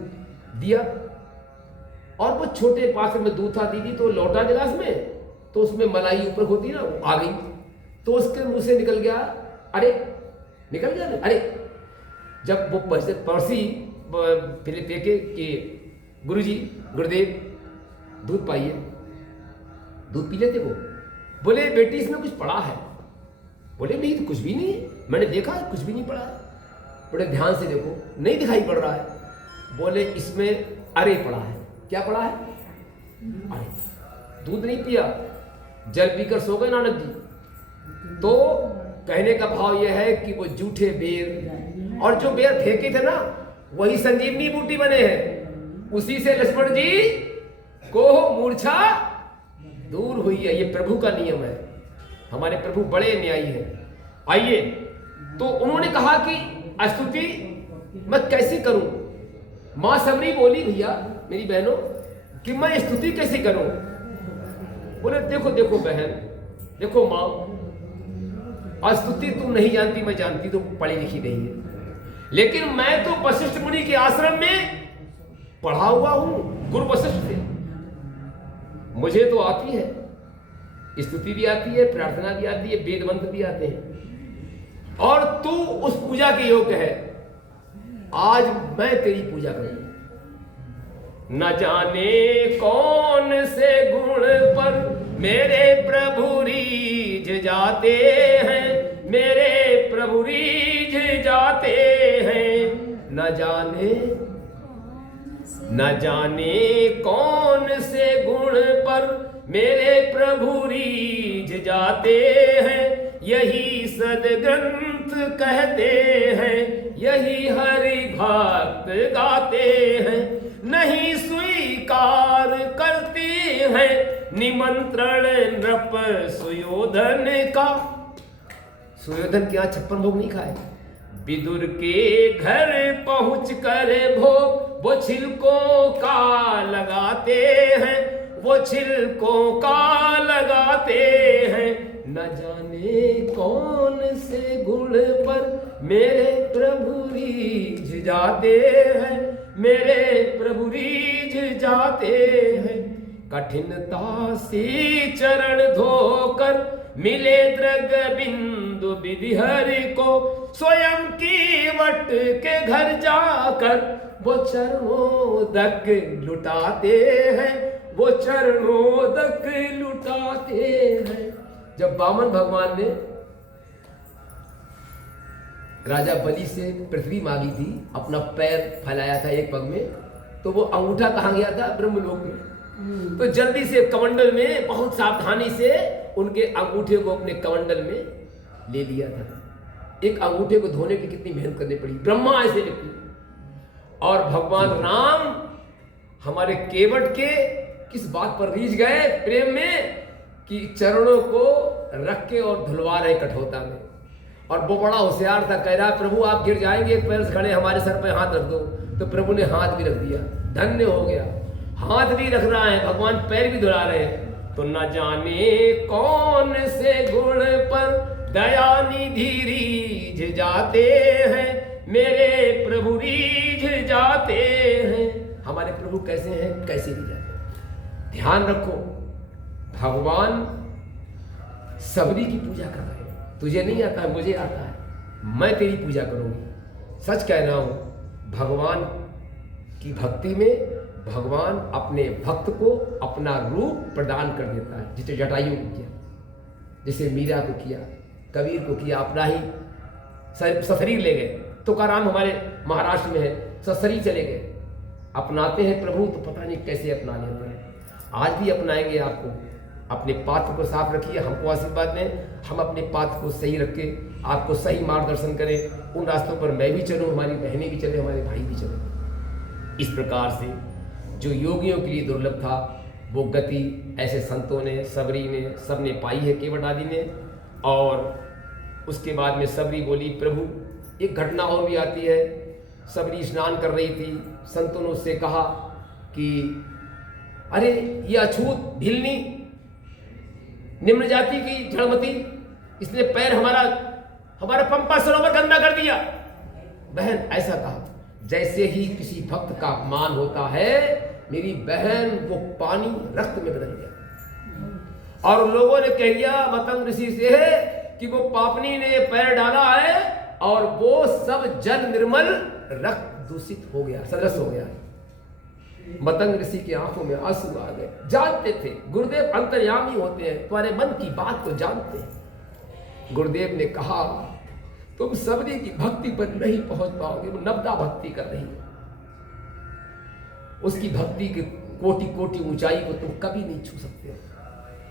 दिया और वो छोटे पात्र में दूध था, दीदी तो लौटा गिलास में, तो उसमें मलाई ऊपर होती ना, वो आ गई, तो उसके मुंह से निकल गया, अरे निकल गया ना, अरे। जब वो पड़ोसी फिर फेंके कि गुरुजी, गुरुदेव दूध पाइए, दूध पी लेते वो। बोले बेटी इसमें कुछ पड़ा है, बोले नहीं तो कुछ भी नहीं है, मैंने देखा कुछ भी नहीं पड़ा है। बोले ध्यान से देखो, नहीं दिखाई पड़ रहा है। बोले इसमें अरे पड़ा है। क्या पड़ा है? अरे। दूध नहीं पिया, जल पीकर सो गए नानक जी। तो कहने का भाव यह है कि वो जूठे बेर, और जो बेर फेंके थे ना, वही संजीवनी बूटी बने हैं, उसी से लक्ष्मण जी कोह मूर्छा दूर हुई है। ये प्रभु का नियम है, हमारे प्रभु बड़े न्यायी हैं। आइए, तो उन्होंने कहा कि स्तुति मैं कैसे करूं। मां सबरी बोली, भैया मेरी बहनों, कि मैं स्तुति कैसे करूं। बोले देखो देखो बहन, देखो मां, स्तुति तुम नहीं जानती, मैं जानती, तो पढ़ी लिखी नहीं है, लेकिन मैं तो वशिष्ठ मुनि के आश्रम में पढ़ा हुआ हूं, गुरु वशिष्ठ से, मुझे तो आती है, स्तुति भी आती है, प्रार्थना भी आती है, वेद मंत्र भी आते हैं, और तू उस पूजा के योग्य है। आज मैं तेरी पूजा करूंगा। न जाने कौन से गुण पर मेरे प्रभु रीझ जाते हैं, मेरे प्रभु रीझ जाते हैं। न जाने कौन से गुण पर मेरे प्रभु रीझ जाते हैं। यही सदग्रंथ कहते हैं, यही हरि भक्त गाते हैं। नहीं स्वीकार करती है निमंत्रण नृप सुयोधन का। सुयोधन के यहाँ 56 भोग नहीं खाए। विदुर के घर पहुंच कर भोग वो छिलकों का लगाते हैं, वो छिलकों का लगाते हैं। न जाने कौन से गुण पर मेरे प्रभु रीझ जाते हैं, मेरे प्रभु रीझ जाते हैं। कठिनता से चरण धोकर मिले द्रग बिंदु विधि हरि को, स्वयं की वट के घर जाकर वो चरणोदक लुटाते हैं, वो चरणोदक लुटाते हैं। जब वामन भगवान ने राजा बलि से पृथ्वी मांगी थी, अपना पैर फैलाया था एक पग में, तो वो अंगूठा कहाँ गया था? ब्रह्मलोक में। तो जल्दी से कमंडल में बहुत सावधानी से उनके अंगूठे को अपने कमंडल में ले लिया था। एक अंगूठे को धोने की कितनी मेहनत करनी पड़ी, ब्रह्मा ऐसे व्यक्ति। और भगवान राम हमारे केवट के किस बात पर रीझ गए प्रेम में, कि चरणों को रख के और धुलवा रहे कठोता में। और वो बड़ा होशियार था, कह रहा प्रभु आप गिर जाएंगे, एक पैर से खड़े हमारे सर पे हाथ रख दो। तो प्रभु ने हाथ भी रख दिया, धन्य हो गया। हाथ भी रख रहा है, भगवान पैर भी धुला रहे हैं। तो न जाने कौन से गुण पर दया निधि रीझ जाते हैं, मेरे प्रभु रीझ जाते हैं। हमारे प्रभु कैसे हैं? कैसे भी जाते हैं। ध्यान रखो, भगवान सबरी की पूजा कर रहे हैं। तुझे नहीं आता है, मुझे आता है, मैं तेरी पूजा करूंगी। सच कह रहा हूं, भगवान की भक्ति में भगवान अपने भक्त को अपना रूप प्रदान कर देता है। जिसे जटायु को किया, जिसे मीरा को किया, कबीर को किया, अपना ही सशरीर ले गए। तुकाराम हमारे महाराष्ट्र में है, सशरीर चले गए। अपनाते हैं प्रभु तो पता नहीं कैसे अपना लेते हैं। आज भी अपनाएंगे आपको। अपने पात्र को साफ रखिए, हमको आशीर्वाद दें, हम अपने पात्र को सही रख के आपको सही मार्गदर्शन करें। उन रास्तों पर मैं भी चलूँ, हमारी बहनें भी चले, हमारे भाई भी चले। इस प्रकार से जो योगियों के लिए दुर्लभ था, वो गति ऐसे संतों ने, सबरी ने, सबने पाई है, केवट आदि ने। और उसके बाद में सबरी बोली प्रभु, एक घटना और भी आती है। सबरी स्नान कर रही थी, संतों ने उससे कहा कि अरे ये अछूत भिलनी निम्न जाति की जड़मती, इसने पैर हमारा पंपा सरोवर गंदा कर दिया। बहन ऐसा कहा जैसे ही किसी भक्त का अपमान होता है, मेरी बहन वो पानी रक्त में बदल गया। और लोगों ने कह दिया मतंग ऋषि से कि वो पापनी ने पैर डाला है और वो सब जल निर्मल रक्त दूषित हो गया, सदृश हो गया। मतंग ऋषि की आंखों में आंसू आ गए। जानते थे गुरुदेव अंतर्यामी होते हैं, तुम्हारे मन की बात को जानते हैं। गुरुदेव ने कहा तुम सबरी की भक्ति पर नहीं पहुंच पाओगे, वो नवदा भक्ति कर रही है। उसकी भक्ति के कोटि कोटि ऊंचाई को तुम कभी नहीं छू सकते हो।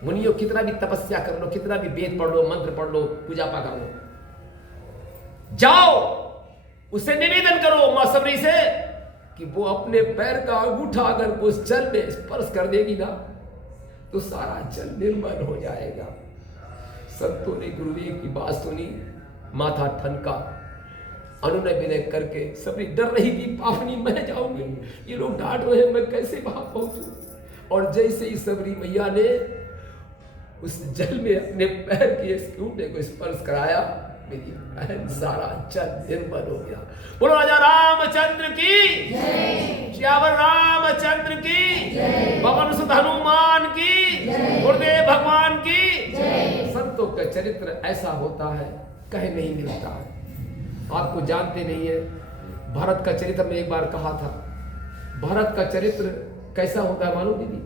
मुनियों कितना भी तपस्या कर लो, कितना भी वेद पढ़ लो, मंत्र पढ़ लो, पूजा पाठ कर लो, जाओ उससे निवेदन करो मां सबरी से कि वो अपने पैर का अंगूठा अगर उस जल में स्पर्श कर देगी ना तो सारा जल निर्मल हो जाएगा। संतों ने गुरुदेव की बात सुनी, माथा ठनका, अनुनय विनय करके सबरी डर रही थी, पापनी मैं जाऊंगी, ये लोग डांट रहे हैं, मैं कैसे वहां पहुंचू। और जैसे ही सबरी मैया ने उस जल में अपने पैर के अंगूठे को स्पर्श कराया, मेरी बहन सारा जल निर्मल हो गया। बोलो राजा रामचंद्र की जय, श्यावर रामचंद्र की जय, पवन सुत हनुमान की जय, गुरुदेव भगवान की जय। संतों का चरित्र ऐसा होता है, कहे नहीं मिलता है। आपको जानते नहीं है, भारत का चरित्र में एक बार कहा था, भारत का चरित्र कैसा होता है मालूम दीदी?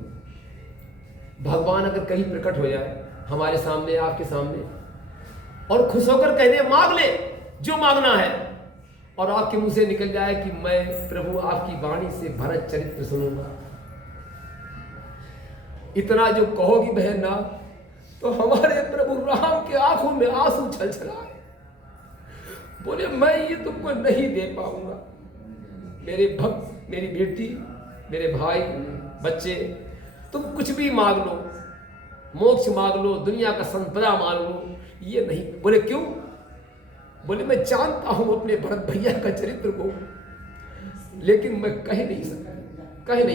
भगवान अगर कहीं प्रकट हो जाए हमारे सामने, आपके सामने, और खुश होकर कहने मांग ले जो मांगना है, और आपके मुंह से निकल जाए कि मैं प्रभु आपकी वाणी से भरत चरित्र सुनूंगा, इतना जो कहोगी बहन ना, तो हमारे प्रभु राम के आंखों में आंसू छलछलाए, बोले मैं ये तुमको नहीं दे पाऊंगा। मेरे भक्त, मेरी बेटी, मेरे भाई, बच्चे, तुम कुछ भी मांग लो, मोक्ष मांग लो, दुनिया का संपदा मांग लो, ये नहीं। बोले क्यों? बोले मैं जानता हूं अपने भरत भैया का चरित्र को, लेकिन मैं कह नहीं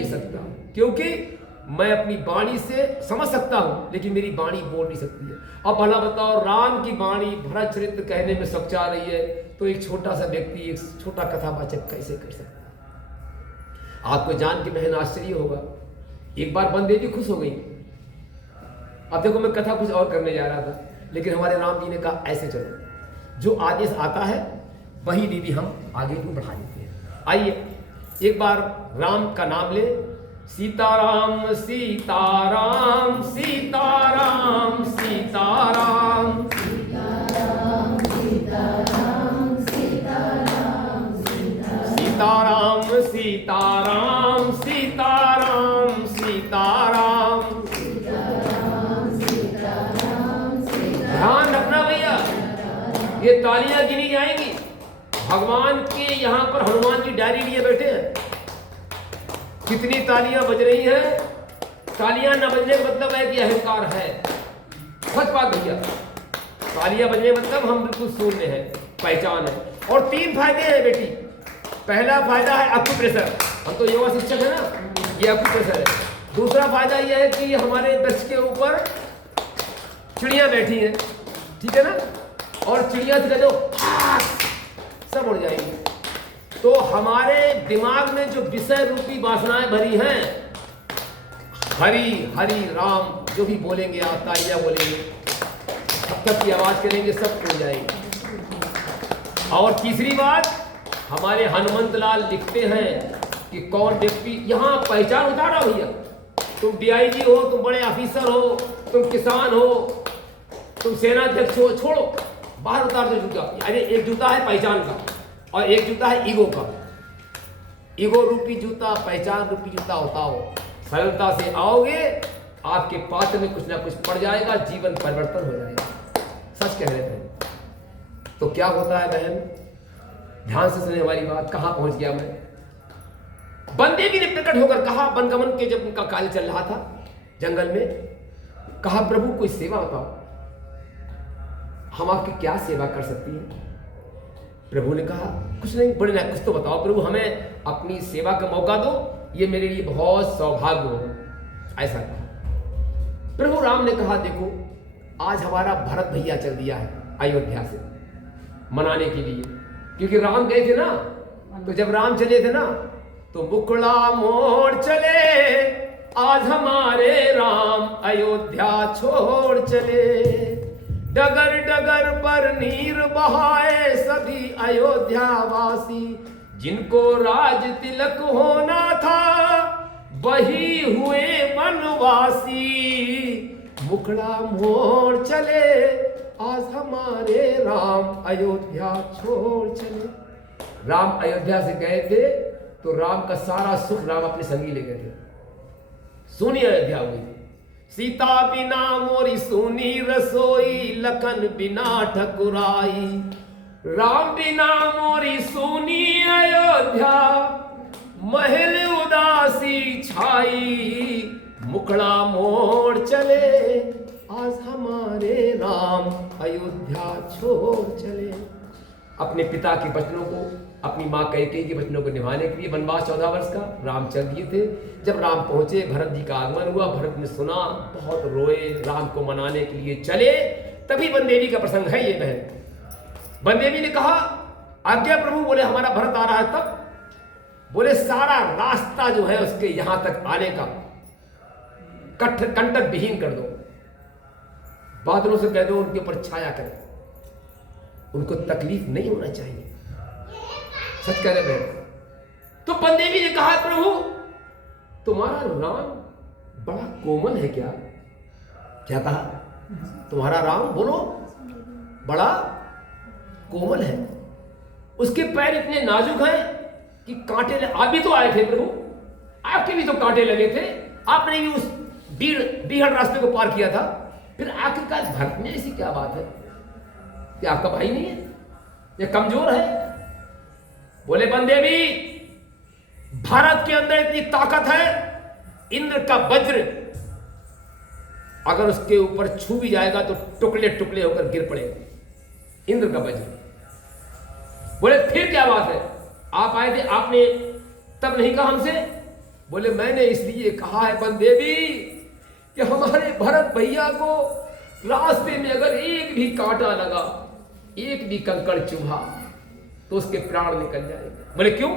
सकता, क्योंकि मैं अपनी वाणी से समझ सकता हूं, लेकिन मेरी वाणी बोल नहीं सकती है। अब भला बताओ, राम की वाणी भरत चरित्र कहने में सच्चा रही है, तो एक छोटा सा व्यक्ति, एक छोटा कथावाचक कैसे कर सकता है? आपको जान के बहन आश्चर्य होगा, एक बार वन देवी खुश हो गई। अब देखो, मैं कथा कुछ और करने जा रहा था, लेकिन हमारे राम जी ने कहा ऐसे चलो, जो आदेश आता है वही दीदी हम आगे को बढ़ा देते हैं। आइए एक बार राम का नाम ले, सीताराम सीताराम सीताराम सीताराम सीताराम सीताराम सीताराम सीताराम सीताराम सीताराम सीताराम। ध्यान रखना भैया, ये तालियां गिनी जाएंगी। भगवान के यहाँ पर हनुमान जी डायरी लिए बैठे हैं, कितनी तालियां बज रही हैं। तालियां न बजने का मतलब है कि अहंकार है, सच बात भैया। तालियां बजने मतलब हम बिल्कुल शून्य है, पहचान है। और 3 फायदे हैं बेटी। पहला फायदा है एक्यूप्रेशर, हम तो योगा शिक्षक है ना, ये एक्यूप्रेशर है। दूसरा फायदा यह है कि हमारे वृक्ष के ऊपर चिड़िया बैठी हैं, ठीक है ना, और चिड़िया से जो सब उड़ जाएंगी। तो हमारे दिमाग में जो विषय रूपी वासनाएं भरी हैं, हरि हरि राम जो भी बोलेंगे आप, तालियां बोलेंगे, सब की आवाज करेंगे, सब उड़ जाएंगे। और तीसरी बात, हमारे हनुमंत लाल लिखते हैं कि कौन व्यक्ति यहाँ पहचान उतारा भैया, तुम डीआईजी हो, तुम बड़े ऑफिसर हो, तुम किसान हो, तुम सेनाध्यक्ष हो, छोड़ो, बाहर उतार दो जूता। यानी एक जूता है पहचान का और एक जूता है ईगो का। ईगो रूपी जूता, पहचान रूपी जूता उतारो, सरलता से आओगे, आपके पात्र में कुछ ना कुछ पड़ जाएगा, जीवन परिवर्तन हो जाएगा। सच कह रहे हैं। तो क्या होता है बहन, ध्यान से सुने हमारी बात। कहां पहुंच गया मैं? वन देवी ने प्रकट होकर कहा, वनगमन के जब उनका कार्य चल रहा था जंगल में, कहा प्रभु कोई सेवा बताओ, हम आपकी क्या सेवा कर सकती हैं? प्रभु ने कहा कुछ नहीं, बड़े ना, कुछ तो बताओ प्रभु, हमें अपनी सेवा का मौका दो, ये मेरे लिए बहुत सौभाग्य होगा। ऐसा कहा। प्रभु राम ने कहा देखो, आज हमारा भरत भैया चल दिया है अयोध्या से मनाने के लिए, क्योंकि राम गए थे ना, तो जब राम चले थे ना, तो मुकुड़ा मोड़ चले, आज हमारे राम अयोध्या छोड़ चले। डगर डगर पर नीर बहाए सभी अयोध्यावासी, जिनको राज तिलक होना था वही हुए वनवासी। मुखड़ा मोड़ चले, आज हमारे राम अयोध्या छोड़ चले। राम अयोध्या से गए थे तो राम का सारा सुख राम अपने संगी ले गए थे। सोनी अयोध्या हुई थी। सीता बिना मोरी सोनी रसोई, लखन बिना ठकुराई। राम बिना मोरी सोनी अयोध्या, महल उदासी छाई, मुखड़ा मोड़ चले, आज हमारे राम अयोध्या छोड़ चले। अपने पिता के वचनों को, अपनी माँ कैकेयी के वचनों को निभाने के लिए वनवास 14 वर्ष का राम चल दिए थे। जब राम पहुंचे, भरत जी का आगमन हुआ, भरत ने सुना, बहुत रोए, राम को मनाने के लिए चले। तभी वनदेवी का प्रसंग है ये बहन। वनदेवी ने कहा, आज्ञा प्रभु। बोले हमारा भरत आ रहा है। तब बोले सारा रास्ता जो है उसके यहां तक आने का कंटक विहीन कर दो, बादलों से कह दो उनके ऊपर छाया करें, उनको तकलीफ नहीं होना चाहिए। सच कह रहे बहन। तो वनदेवी ने कहा, प्रभु तुम्हारा राम बड़ा कोमल है क्या? क्या कहा? तुम्हारा राम बोलो बड़ा कोमल है, उसके पैर इतने नाजुक हैं कि कांटे आप भी तो आए थे प्रभु, आपके भी तो कांटे लगे थे, आपने भी उस बीहड़ रास्ते को पार किया था, फिर आखिरकार भरत में ऐसी क्या बात है कि आपका भाई नहीं है या कमजोर है? बोले वनदेवी, भारत के अंदर इतनी ताकत है, इंद्र का वज्र अगर उसके ऊपर छू भी जाएगा तो टुकड़े टुकड़े होकर गिर पड़ेगा, इंद्र का वज्र। बोले फिर क्या बात है, आप आए थे, आपने तब नहीं कहा हमसे? बोले मैंने इसलिए कहा है वनदेवी कि हमारे भरत भैया को रास्ते में अगर एक भी कांटा लगा, एक भी कंकड़ चुभा तो उसके प्राण निकल जाएंगे। बोले क्यों?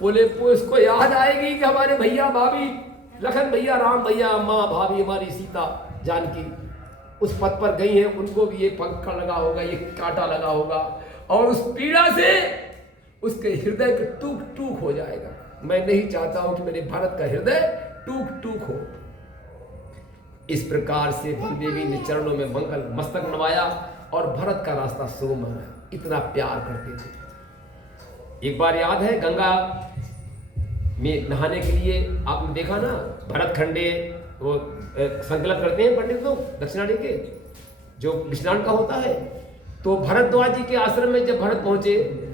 बोले वो इसको याद आएगी कि हमारे भैया भाभी, लखन भैया, राम भैया, माँ, भाभी हमारी सीता जानकी उस पथ पर गई हैं, उनको भी ये पंखा लगा होगा, ये कांटा लगा होगा, और उस पीड़ा से उसके हृदय के टूक टूक हो जाएगा। मैं नहीं चाहता हूं कि मेरे भारत का हृदय टूक टूक हो। इस प्रकार से वनदेवी ने चरणों में मंगल मस्तक नवाया और भरत का रास्ता सुगम बनाया। इतना प्यार करते थे। एक बार याद है, गंगा में नहाने के लिए आपने देखा ना, भरत खंडे वो संकल्प करते हैं पंडित लोग दक्षिणादि के, जो स्नान का होता है। तो भरद्वाज जी के आश्रम में जब भरत पहुंचे,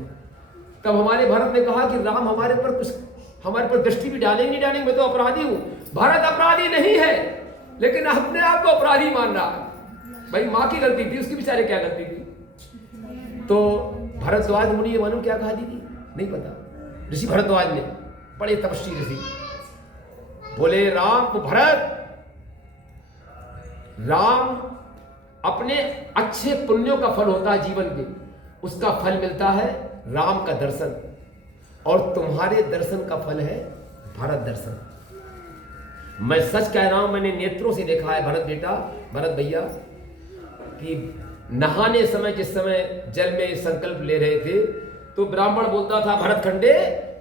तब हमारे भरत ने कहा कि राम हमारे पर दृष्टि भी डालेंगे नहीं डालेंगे, मैं तो अपराधी हूं। भरत अपराधी नहीं है, लेकिन अपने आप को अपराधी मान रहा है। भाई माँ की गलती थी, उसकी बेचारे क्या गलती थी? तो भरद्वाज मुनि मालूम क्या कहा दीदी? नहीं पता। ऋषि भरद्वाज ने, बड़े तपस्वी ऋषि, बोले राम अपने अच्छे पुण्यों का फल होता है जीवन के, उसका फल मिलता है राम का दर्शन, और तुम्हारे दर्शन का फल है भरत दर्शन। मैं सच कह रहा हूं, मैंने नेत्रों से देखा है भरत बेटा, भरत भैया, कि नहाने समय जिस समय जल में संकल्प ले रहे थे, तो ब्राह्मण बोलता था भरत खंडे,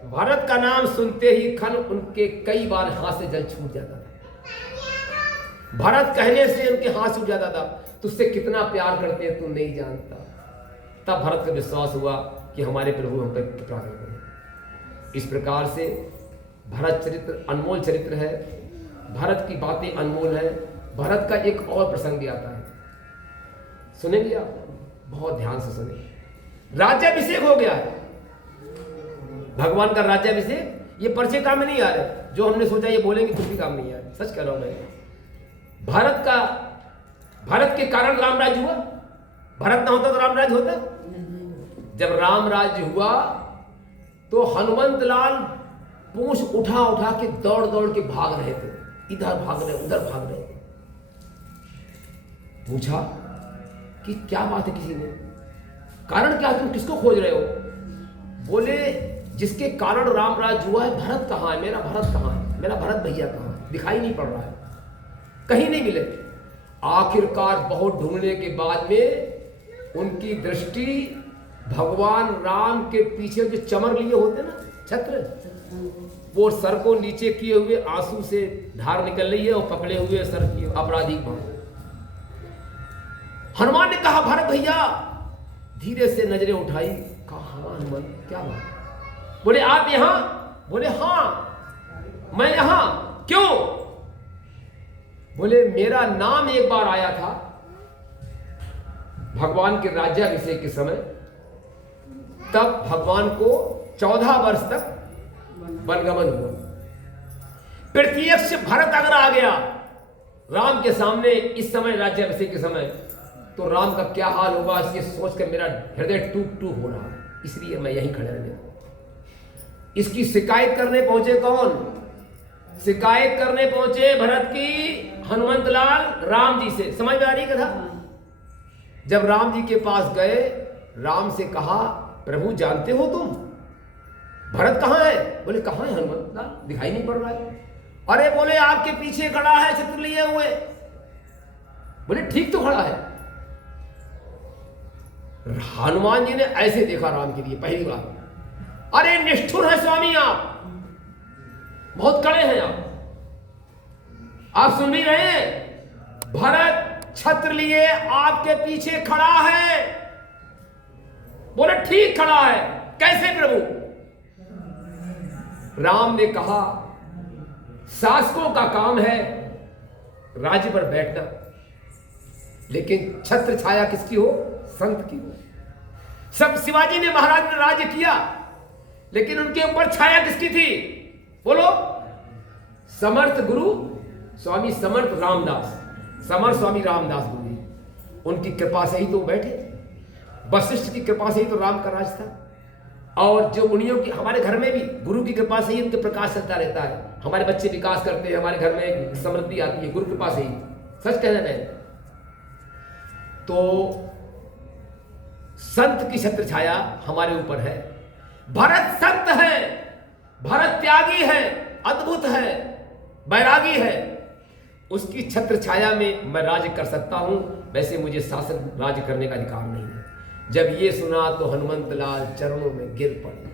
भरत का नाम सुनते ही खन उनके कई बार हाथ से जल छूट जाता था। भरत कहने से उनके हाथ छूट जाता था। तुझसे कितना प्यार करते हैं तू नहीं जानता। तब भरत का विश्वास हुआ कि हमारे प्रभु हम पर कृपा करेंगे। इस प्रकार से भरत चरित्र अनमोल चरित्र है, भरत की बातें अनमोल है। भरत का एक और प्रसंग भी आता है, सुनेंगे आप? बहुत ध्यान से सुने। राज्याभिषेक हो गया है, भगवान का राज्याभिषेक। ये पर्चे काम में नहीं आ रहे, जो हमने सोचा ये बोलेंगे कुछ भी काम नहीं आ रहे। सच कह रहा हूं मैं। भारत के कारण राम राज्य हुआ। भारत ना होता तो राम राज्य होता? जब राम राज्य हुआ तो हनुमंत लाल पूंछ उठा उठा के दौड़ दौड़ के भाग रहे थे, इधर भाग रहे उधर भाग रहे थे। पूछा कि क्या बात है, किसी ने कारण क्या, तुम किसको खोज रहे हो? बोले जिसके कारण राम राज्य हुआ है, भरत कहाँ है, मेरा भरत कहाँ है, मेरा भरत भैया कहाँ है? दिखाई नहीं पड़ रहा है, कहीं नहीं मिले। आखिरकार बहुत ढूंढने के बाद में उनकी दृष्टि भगवान राम के पीछे जो चमर लिए होते ना, छत्र, वो सर को नीचे किए हुए आंसू से धार निकल रही है और पकड़े हुए सर की अपराधी को। हनुमान ने कहा भरत भैया, धीरे से नजरें उठाई, कहा हाँ हनुमान क्या बात? बोले आप यहां? बोले हाँ मैं यहां। क्यों? बोले मेरा नाम एक बार आया था भगवान के राज्याभिषेक के समय, तब भगवान को 14 वर्ष तक वनगमन हुआ। प्रत्यक्ष भरत अगर आ गया राम के सामने इस समय राज्याभिषेक के समय, तो राम का क्या हाल होगा, ये सोचकर मेरा हृदय टूक टूक हो रहा है। इसलिए मैं यहीं खड़े रहने लगा। इसकी शिकायत करने पहुंचे कौन? शिकायत करने पहुंचे भरत की हनुमंत लाल राम जी से। समझ में आ रही कथा? जब राम जी के पास गए, राम से कहा, प्रभु जानते हो तुम भरत कहां है? बोले कहां है हनुमंत लाल, दिखाई नहीं पड़ रहा है। अरे बोले आपके पीछे खड़ा है छत्र लिए हुए। बोले ठीक तो खड़ा है। हनुमान जी ने ऐसे देखा राम के लिए पहली बार। अरे निष्ठुर है स्वामी, आप बहुत कड़े हैं, आप सुन भी रहे हैं? भरत छत्र लिए आपके पीछे खड़ा है। बोले ठीक खड़ा है, कैसे प्रभु? राम ने कहा, शासकों का काम है राज्य पर बैठना, लेकिन छत्र छाया किसकी हो? संत की हो। सब शिवाजी ने महाराज ने राज्य किया, लेकिन उनके ऊपर छाया किसकी थी? बोलो। समर्थ गुरु स्वामी समर्थ रामदास, समर्थ स्वामी रामदास गुरु जी, उनकी कृपा से ही तो बैठे। वशिष्ठ की कृपा से ही तो राम का राज था। और जो मुनियों की, हमारे घर में भी गुरु की कृपा से ही उनके प्रकाश चलता रहता है। हमारे बच्चे विकास करते हैं, हमारे घर में समृद्धि आती है, गुरु कृपा से ही। सच कहना है। तो संत की छत्र छाया हमारे ऊपर है। भरत संत है, भरत त्यागी है, अद्भुत है, बैरागी है। उसकी छत्र छाया में मैं राज्य कर सकता हूं, वैसे मुझे शासन राज्य करने का अधिकार नहीं है। जब ये सुना तो हनुमंत लाल चरणों में गिर पड़े।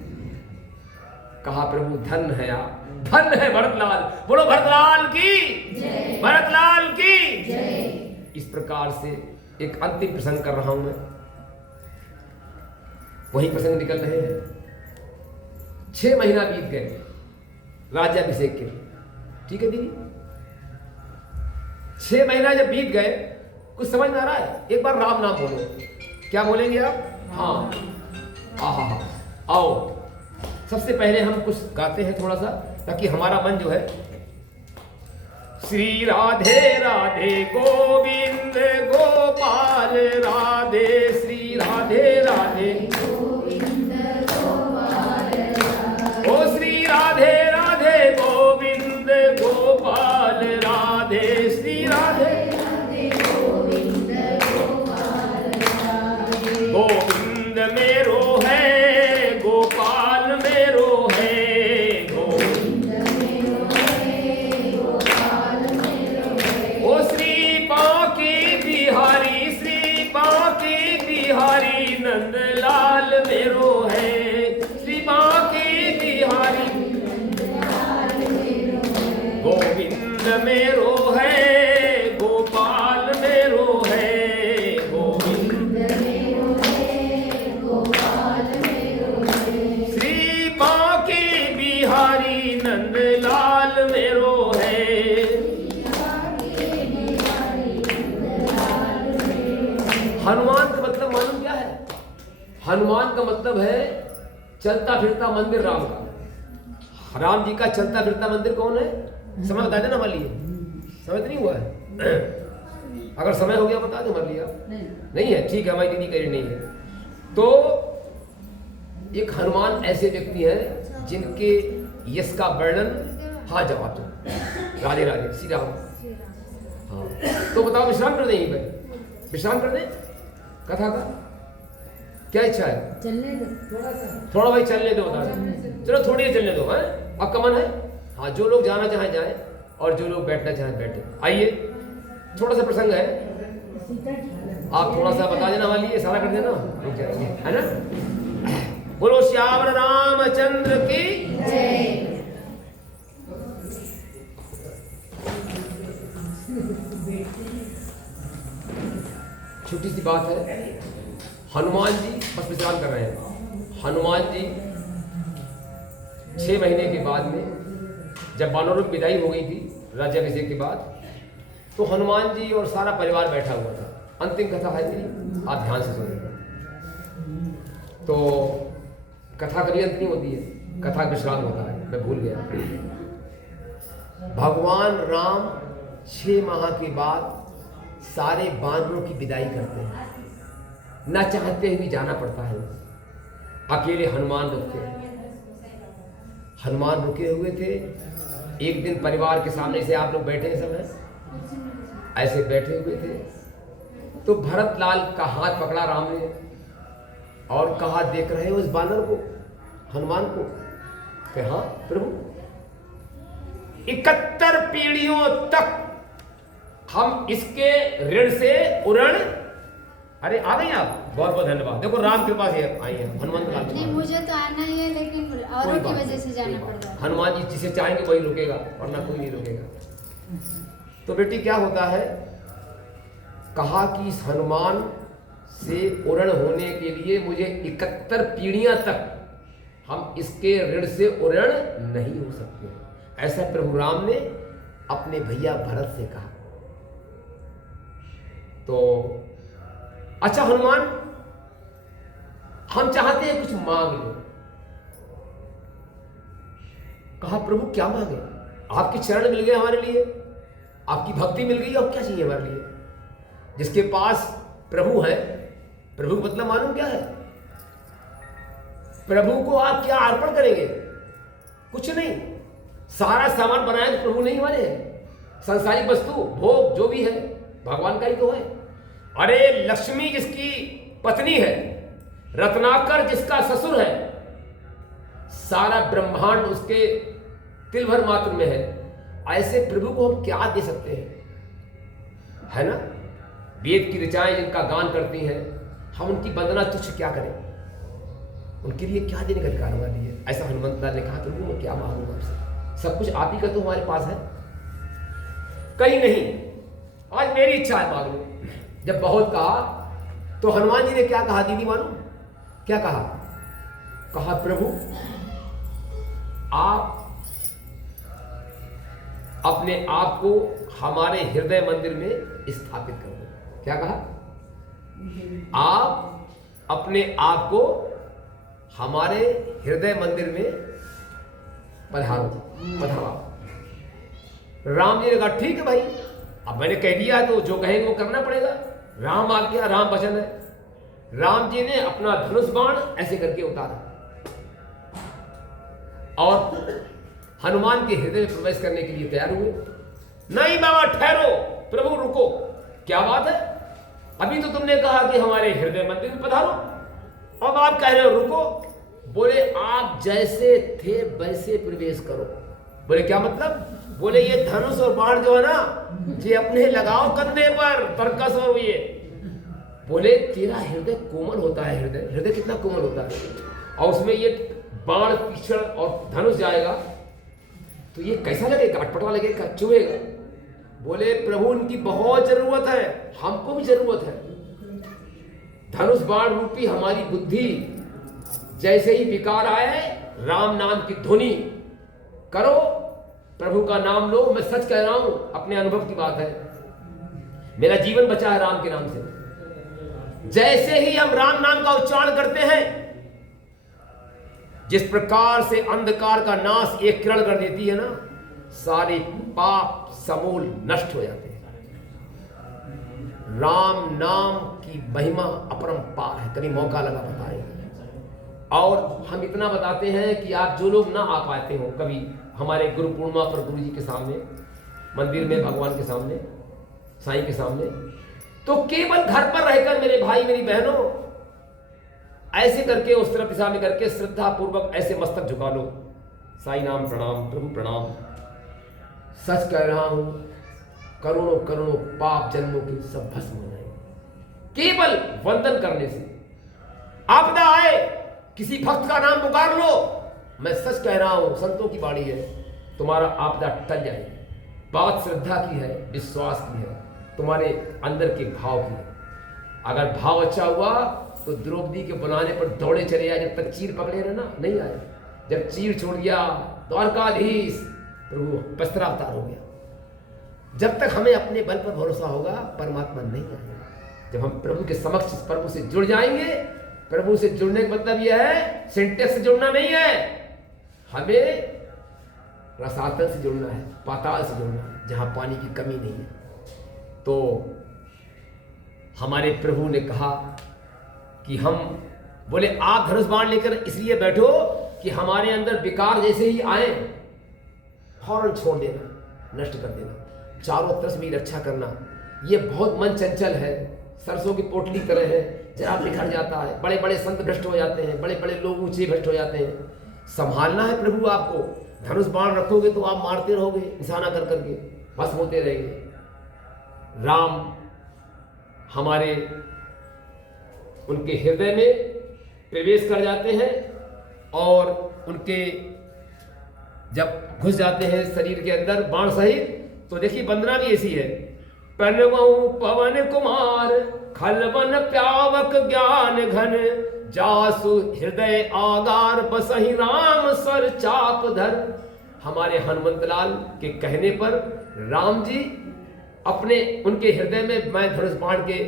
कहा, प्रभु धन है आप, धन है भरतलाल। बोलो भरतलाल की जय, भरतलाल की जय। इस प्रकार से एक अंतिम प्रसंग कर रहा हूं मैं, वही प्रसंग निकल रहे हैं। 6 महीना बीत गए राज्याभिषेक के, ठीक है दीदी? 6 महीना जब बीत गए, कुछ समझ में आ रहा है? एक बार राम नाम बोलो। क्या बोलेंगे आप? हाँ, आहा, आओ। सबसे पहले हम कुछ गाते हैं थोड़ा सा, ताकि हमारा मन जो है, श्री राधे राधे गोविंद गोपाल राधे, श्री राधे राधे गोविंद गोपाल राधे, ओ श्री राधे राधे गोविंद गोपाल राधे, श्री राधे राधे गोविंद गोपाल राधे। गोविंद मेरो है, गोपाल मेरो है, गोविंद मेरो है, गोपाल मेरो है। ओ श्री बांके बिहारी, श्री बांके बिहारी नंदलाल मेरो है, श्री बांके बिहारी नंदलाल मेरो है। गोविंद मेरो है, गोपाल मेरो है, गोविंद मेरो है, गोपाल मेरो है। श्री बांके बिहारी नंदलाल मेरो है। हनुमान का मतलब मालूम क्या है? हनुमान का मतलब है चलता फिरता मंदिर राम का। राम जी का चलता फिरता मंदिर कौन है? समय बता देना हमारे लिए। समय तो नहीं हुआ है? अगर समय हो गया बता दो हमारे लिए। नहीं है, ठीक है, हमारी दीदी कह रही नहीं है। तो एक हनुमान ऐसे व्यक्ति हैं जिनके यश का वर्णन, हाँ जवाब दो, राधे राधे श्री राम। हाँ तो बताओ, विश्राम कर दें? भाई विश्राम कर दें? कथा का क्या इच्छा है? चलने दो थोड़ा भाई, चलने दो, बता दो। चलो थोड़ी देर चलने दो। है अब कमन है? हाँ, जो लोग जाना चाहें जाएं, और जो लोग बैठना चाहें बैठे। आइए, थोड़ा सा प्रसंग है, आप थोड़ा सा बता देना वाली, इशारा कर देना, रुक जाएंगे, है ना? बोलो श्याम रामचंद्र की जय। छोटी सी बात है, हनुमान जी बस विश्राम कर रहे हैं। हनुमान जी 6 महीने के बाद में, जब वानरों की विदाई हो गई थी राज्याभिषेक के बाद, तो हनुमान जी और सारा परिवार बैठा हुआ था। अंतिम कथा है मेरी, आप ध्यान से सुनिए। तो कथा कभी अंत नहीं होती है, कथा विश्राम होता है, मैं भूल गया। भगवान राम 6 माह के बाद सारे बानरों की विदाई करते हैं, ना चाहते हुए जाना पड़ता है। अकेले हनुमान रुकते हैं। हनुमान रुके हुए थे। एक दिन परिवार के सामने से आप लोग बैठे हैं, सब हैं ऐसे बैठे हुए थे, तो भरत लाल का हाथ पकड़ा राम ने और कहा, देख रहे हो उस बानर को, हनुमान को? कहा, हाँ प्रभु, 71 पीढ़ियों तक हम इसके ऋण से उरण। अरे आ गई आप, बहुत बहुत धन्यवाद। देखो राम के पास आई है, हनुमान लाल। नहीं, मुझे तो आना ही है, लेकिन औरों की वजह से जाना पड़ता है। हनुमान जी जिसे चाहेंगे वही रुकेगा, वरना कोई नहीं रुकेगा। तो बेटी क्या होता है, कहा कि इस हनुमान से उरण होने के लिए मुझे 71 पीढ़ियां तक हम इसके ऋण से उरण नहीं हो सकते। ऐसा प्रभु राम ने अपने भैया भरत से कहा। तो अच्छा हनुमान, हम चाहते हैं कुछ मांग लो। कहा, प्रभु क्या मांगे? आपके चरण मिल गए हमारे लिए, आपकी भक्ति मिल गई, और क्या चाहिए हमारे लिए? जिसके पास प्रभु है, प्रभु मतलब मालूम क्या है? प्रभु को आप क्या अर्पण करेंगे? कुछ नहीं। सारा सामान बनाया तो प्रभु नहीं हमारे हैं। सांसारिक वस्तु, भोग जो भी है भगवान का ही तो है। अरे लक्ष्मी जिसकी पत्नी है, रत्नाकर जिसका ससुर है, सारा ब्रह्मांड उसके तिल भर मात्र में है। ऐसे प्रभु को हम क्या दे सकते हैं? है ना? वेद की ऋचाएं जिनका गान करती हैं, हम उनकी वंदना तुच्छ क्या करें? उनके लिए क्या देने का अधिकार हमारे लिए? ऐसा हनुमंत लाल ने कहा, प्रभु मैं क्या मांगूं आपसे? सब कुछ आप ही का तो हमारे पास है। कहीं नहीं, आज मेरी इच्छा है, मांग लो। जब बहुत कहा तो हनुमान जी ने क्या कहा दीदी मालूम? क्या कहा? कहा, प्रभु आप अपने आप को हमारे हृदय मंदिर में स्थापित कर दो। क्या कहा? आप अपने आप को हमारे हृदय मंदिर में पधारो। राम जी ने कहा, ठीक है भाई, अब मैंने कह दिया तो जो कहेंगे वो करना पड़ेगा। राम आज्ञा, राम वचन है। राम जी ने अपना धनुष बाण ऐसे करके उतारा और हनुमान के हृदय में प्रवेश करने के लिए तैयार हुए। नहीं बाबा ठहरो, प्रभु रुको, क्या बात है? अभी तो तुमने कहा कि हमारे हृदय मंदिर में पधारो, अब आप कह रहे हो रुको। बोले, आप जैसे थे वैसे प्रवेश करो। बोले क्या मतलब? बोले ये धनुष और बाण जो है ना, ये अपने लगाओ कंधे पर, तरकस और ये। बोले तेरा हृदय कोमल होता है, हृदय कितना कोमल होता है, और उसमें ये बाण तीक्ष्ण और धनुष जाएगा तो ये कैसा लगेगा? अटपटा लगेगा, चुभेगा। बोले प्रभु उनकी बहुत जरूरत है, हमको भी जरूरत है। धनुष बाण रूपी हमारी बुद्धि जैसे ही विकार आए, राम नाम की ध्वनि करो, प्रभु का नाम लो। मैं सच कह रहा हूं, अपने अनुभव की बात है, मेरा जीवन बचा है राम के नाम से। जैसे ही हम राम नाम का उच्चारण करते हैं, जिस प्रकार से अंधकार का नाश एक किरण कर देती है ना, सारे पाप समूल नष्ट हो जाते हैं। राम नाम की महिमा अपरंपार है, कभी मौका लगा बताएं। और हम इतना बताते हैं कि आप जो लोग ना आ पाते हो कभी हमारे गुरु पूर्णिमा पर गुरु जी के सामने, मंदिर में, भगवान के सामने, साईं के सामने, तो केवल घर पर रहकर मेरे भाई मेरी बहनों ऐसे करके उस तरफ दिशा में करके श्रद्धा पूर्वक ऐसे मस्तक झुका लो, साईं नाम प्रणाम, प्रभु प्रणाम। सच कह रहा हूं, करोड़ों करोड़ों पाप जन्मों के सब भस्म हो जाएंगे केवल वंदन करने से। आपदा आए, किसी भक्त का नाम पुकार लो, मैं सच कह रहा हूं, संतों की बाणी है, तुम्हारा आपदा टल जाएगी। बात श्रद्धा की है, विश्वास की है, तुम्हारे अंदर के भाव की है। अगर भाव अच्छा हुआ तो द्रौपदी के बुलाने पर दौड़े चले आए। जब तक चीर पकड़े रहे ना, नहीं आए। जब चीर छोड़ दिया, द्वारकाधीश प्रभु पस्तर अवतार हो गया। जब तक हमें अपने बल पर भरोसा होगा, परमात्मा नहीं आएगा। जब हम प्रभु के समक्ष प्रभु से जुड़ जाएंगे, प्रभु से जुड़ने का मतलब यह है सिंटेक्स से जुड़ना नहीं है, हमें रसातल से जुड़ना है, पाताल से जुड़ना है, जहाँ पानी की कमी नहीं है। तो हमारे प्रभु ने कहा कि हम बोले आप धनुष बाण लेकर इसलिए बैठो कि हमारे अंदर विकार जैसे ही आए फौरन छोड़ देना, नष्ट कर देना, चारों तरफ भी रक्षा करना। ये बहुत मन चंचल है, सरसों की पोटली तरह है, जरा बिखर जाता है, बड़े बड़े संत भ्रष्ट हो जाते हैं, बड़े बड़े लोग ऊंचे भ्रष्ट हो जाते हैं। संभालना है प्रभु आपको। धनुष बाण रखोगे तो आप मारते रहोगे, निशाना कर करके भस्म होते रहेंगे। राम हमारे उनके हृदय में प्रवेश कर जाते हैं और उनके जब घुस जाते हैं शरीर के अंदर बाण सहित, तो देखिए वंदना भी ऐसी है। पनवऊ पवन कुमार खलवन प्यावक ज्ञान घन, जासु हृदय आगार बसहि राम स्वर चाप धर। हमारे हनुमंतलाल के कहने पर राम जी अपने उनके हृदय में मैं धनुष बाण के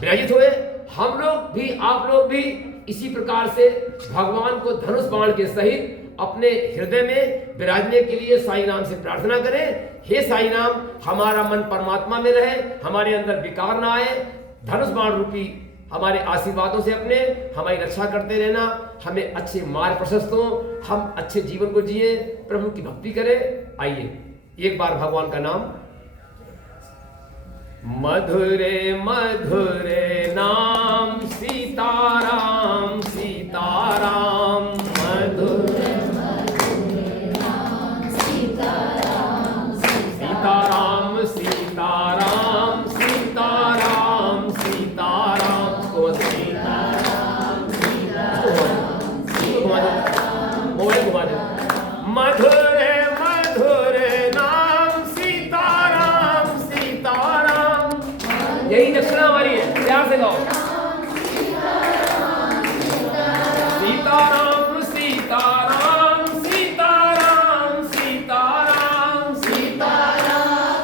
विराजित हुए। हम लोग भी, आप लोग भी इसी प्रकार से भगवान को धनुष बाण के सहित अपने हृदय में विराजने के लिए साईं राम से प्रार्थना करें। हे साईं राम, हमारा मन परमात्मा में रहे, हमारे अंदर विकार ना आए, धनुष बाण रूपी हमारे आशीर्वादों से अपने हमारी रक्षा करते रहना, हमें अच्छे मार्ग प्रशस्त हो, हम अच्छे जीवन को जिए, प्रभु की भक्ति करें। आइए एक बार भगवान का नाम। मधुरे मधुरे नाम सीताराम सीताराम, मधुरे मधुरे नाम सीताराम सीताराम, सीताराम सीताराम सीताराम, सीताराम सीताराम, मधुरे मधुरे नाम सीताराम सीताराम। यही दक्षिणा हमारी है, प्यार से गाओ। सीताराम सीताराम सीताराम सीताराम, सीताराम सीताराम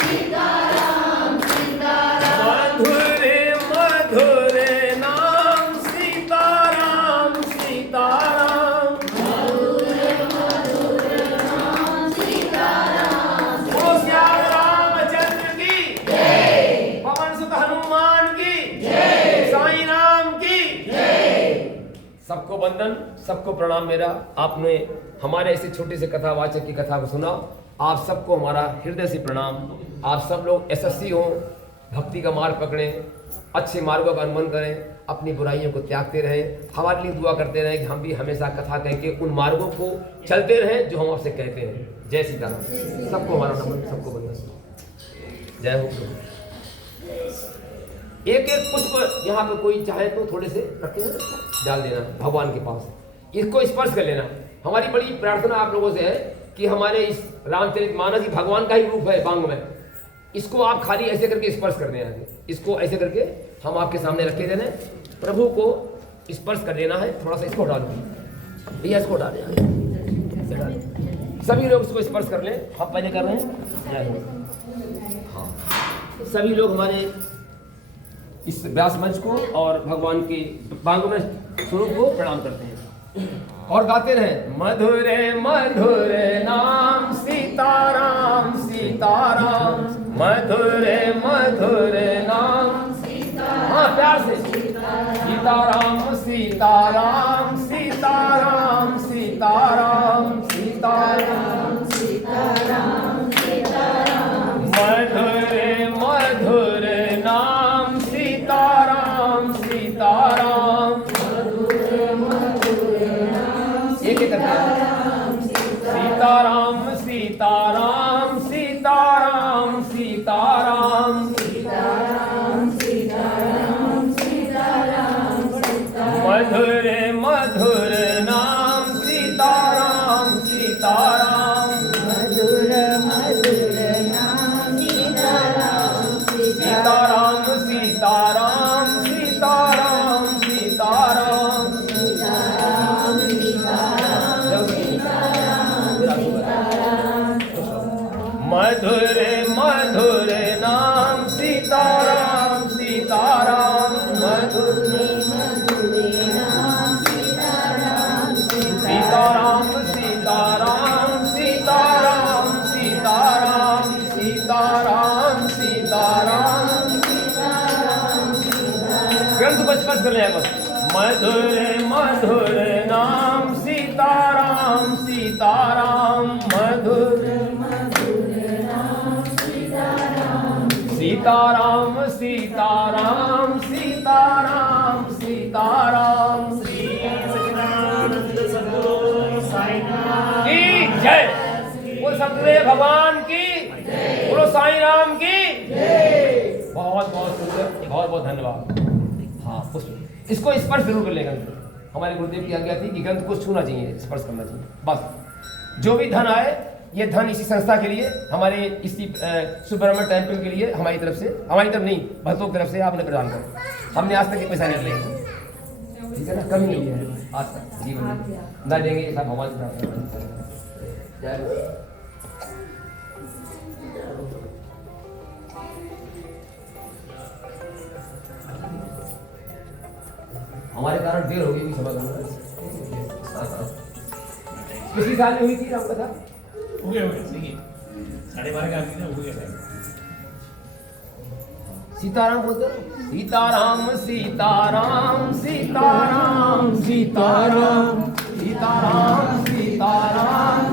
सीताराम सीताराम, मधुरे मधुरे नाम सीताराम सीताराम, मधुरे मधुरे नाम सीताराम। बोलो श्याम रामचंद्र की जय, पवन सुत हनुमान की जय, साईं राम की जय। सबको वंदन, सबको प्रणाम मेरा। आपने हमारे ऐसे छोटे से कथावाचक की कथा को सुना, आप सबको हमारा हृदय से प्रणाम। आप सब लोग यशस्वी हों, भक्ति का मार्ग पकड़ें, अच्छे मार्गों का अनुगमन करें, अपनी बुराइयों को त्यागते रहें। हमारे लिए दुआ करते रहें कि हम भी हमेशा कथा कह के उन मार्गों को चलते रहें जो हम आपसे कहते हैं। जय सीताराम। सबको हमारा नमन, सबको वंदन। जय हो प्रभु। एक एक पुष्प यहाँ पे कोई चाहे तो थोड़े से रखे डाल देना भगवान के पास, इसको स्पर्श कर लेना। हमारी बड़ी प्रार्थना आप लोगों से है कि हमारे इस रामचरितमानस ही भगवान का ही रूप है वांग में, इसको आप खाली ऐसे करके स्पर्श कर देना है। इसको ऐसे करके हम आपके सामने रखे देना, प्रभु को स्पर्श कर देना है। थोड़ा सा इसको डालो भैया, इसको डाल देना, सभी लोग इसको स्पर्श कर लें। हम पहले कर रहे हैं। हाँ, सभी लोग हमारे इस व्यास मंच को और भगवान के वांग में स्वरूप को प्रणाम करते हैं और गाते रहे। मधुरे मधुरे नाम सीताराम सीताराम, मधुरे मधुरे नाम सीताराम। हाँ, प्यार से सीताराम सीताराम सीताराम सीताराम सीताराम सीताराम सीताराम, मधुरे मधुरे नाम सीताराम सीताराम, मधुरे मधुरे नाम सीताराम सीताराम सीताराम सीताराम सीताराम सीताराम सीताराम सीताराम, मधुरे मधुरे नाम सीताराम सीताराम, मधुरे मधुरे नाम सीताराम सीताराम सीताराम सीताराम सीताराम सीताराम सीताराम, मधुरे मधुरे नाम सीताराम सीताराम, मधुरे मधुरे नाम सबको स्पर्श कर लिया बस। मधुर मधुर नाम सीताराम सीताराम, मधुर सीताराम सीताराम सीताराम सीताराम। की जय। वो सतगुरु भगवान की, बोलो साईं राम की। बहुत बहुत सुंदर, बहुत बहुत धन्यवाद। हाँ पुष्प, इसको स्पर्श जरूर कर लेगा। हमारे गुरुदेव की आज्ञा थी कि ग्रंथ को छूना चाहिए, स्पर्श करना चाहिए। बस जो भी धन आए, ये धन इसी संस्था के लिए, हमारे इसी सुब्रह्मण्य टेम्पल के लिए, हमारी तरफ से, हमारी तरफ नहीं भक्तों की तरफ से आपने प्रदान कर। हमने आज तक पैसा नहीं लिया, ठीक है ना, कमी नहीं है आज तक जीवन में, ना देंगे सब भगवान की प्रार्थना। हमारे कारण देर हो गई, समझ किसी साल में हुई थी राम कथा? हो गया देखिए 12:30 का आदमी ना हो गया। सीताराम बोलते हो? सीताराम सीताराम सीताराम सीताराम सीताराम सीताराम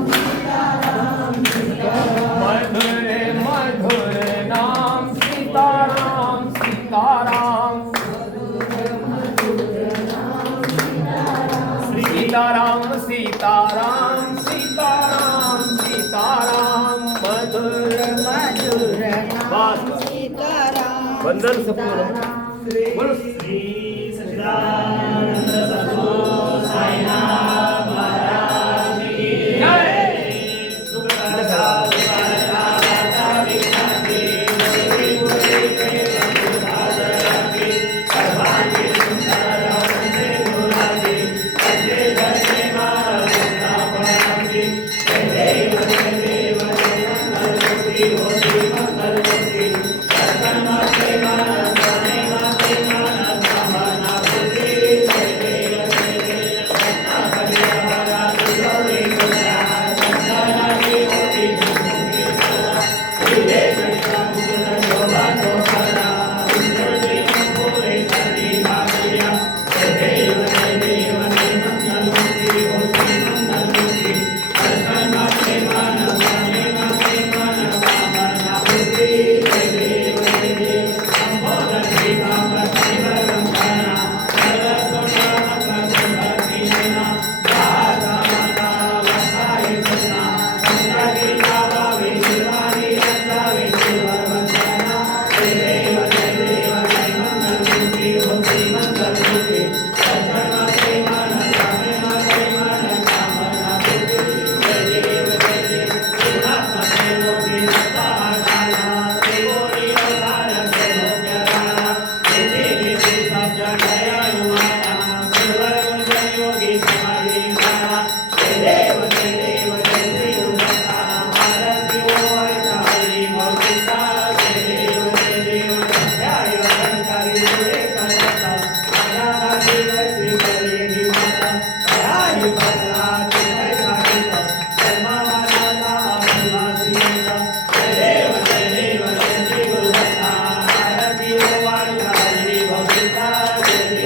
मधुर मधुर नाम सीताराम सीताराम सीताराम सीताराम सीताराम सीताराम मधुर मधुर नाम सीताराम। वंदन सबको बोलो। श्री सच्चिदानंद सद्गुरु साईनाथ महाराज की जय। Jai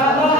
बाबा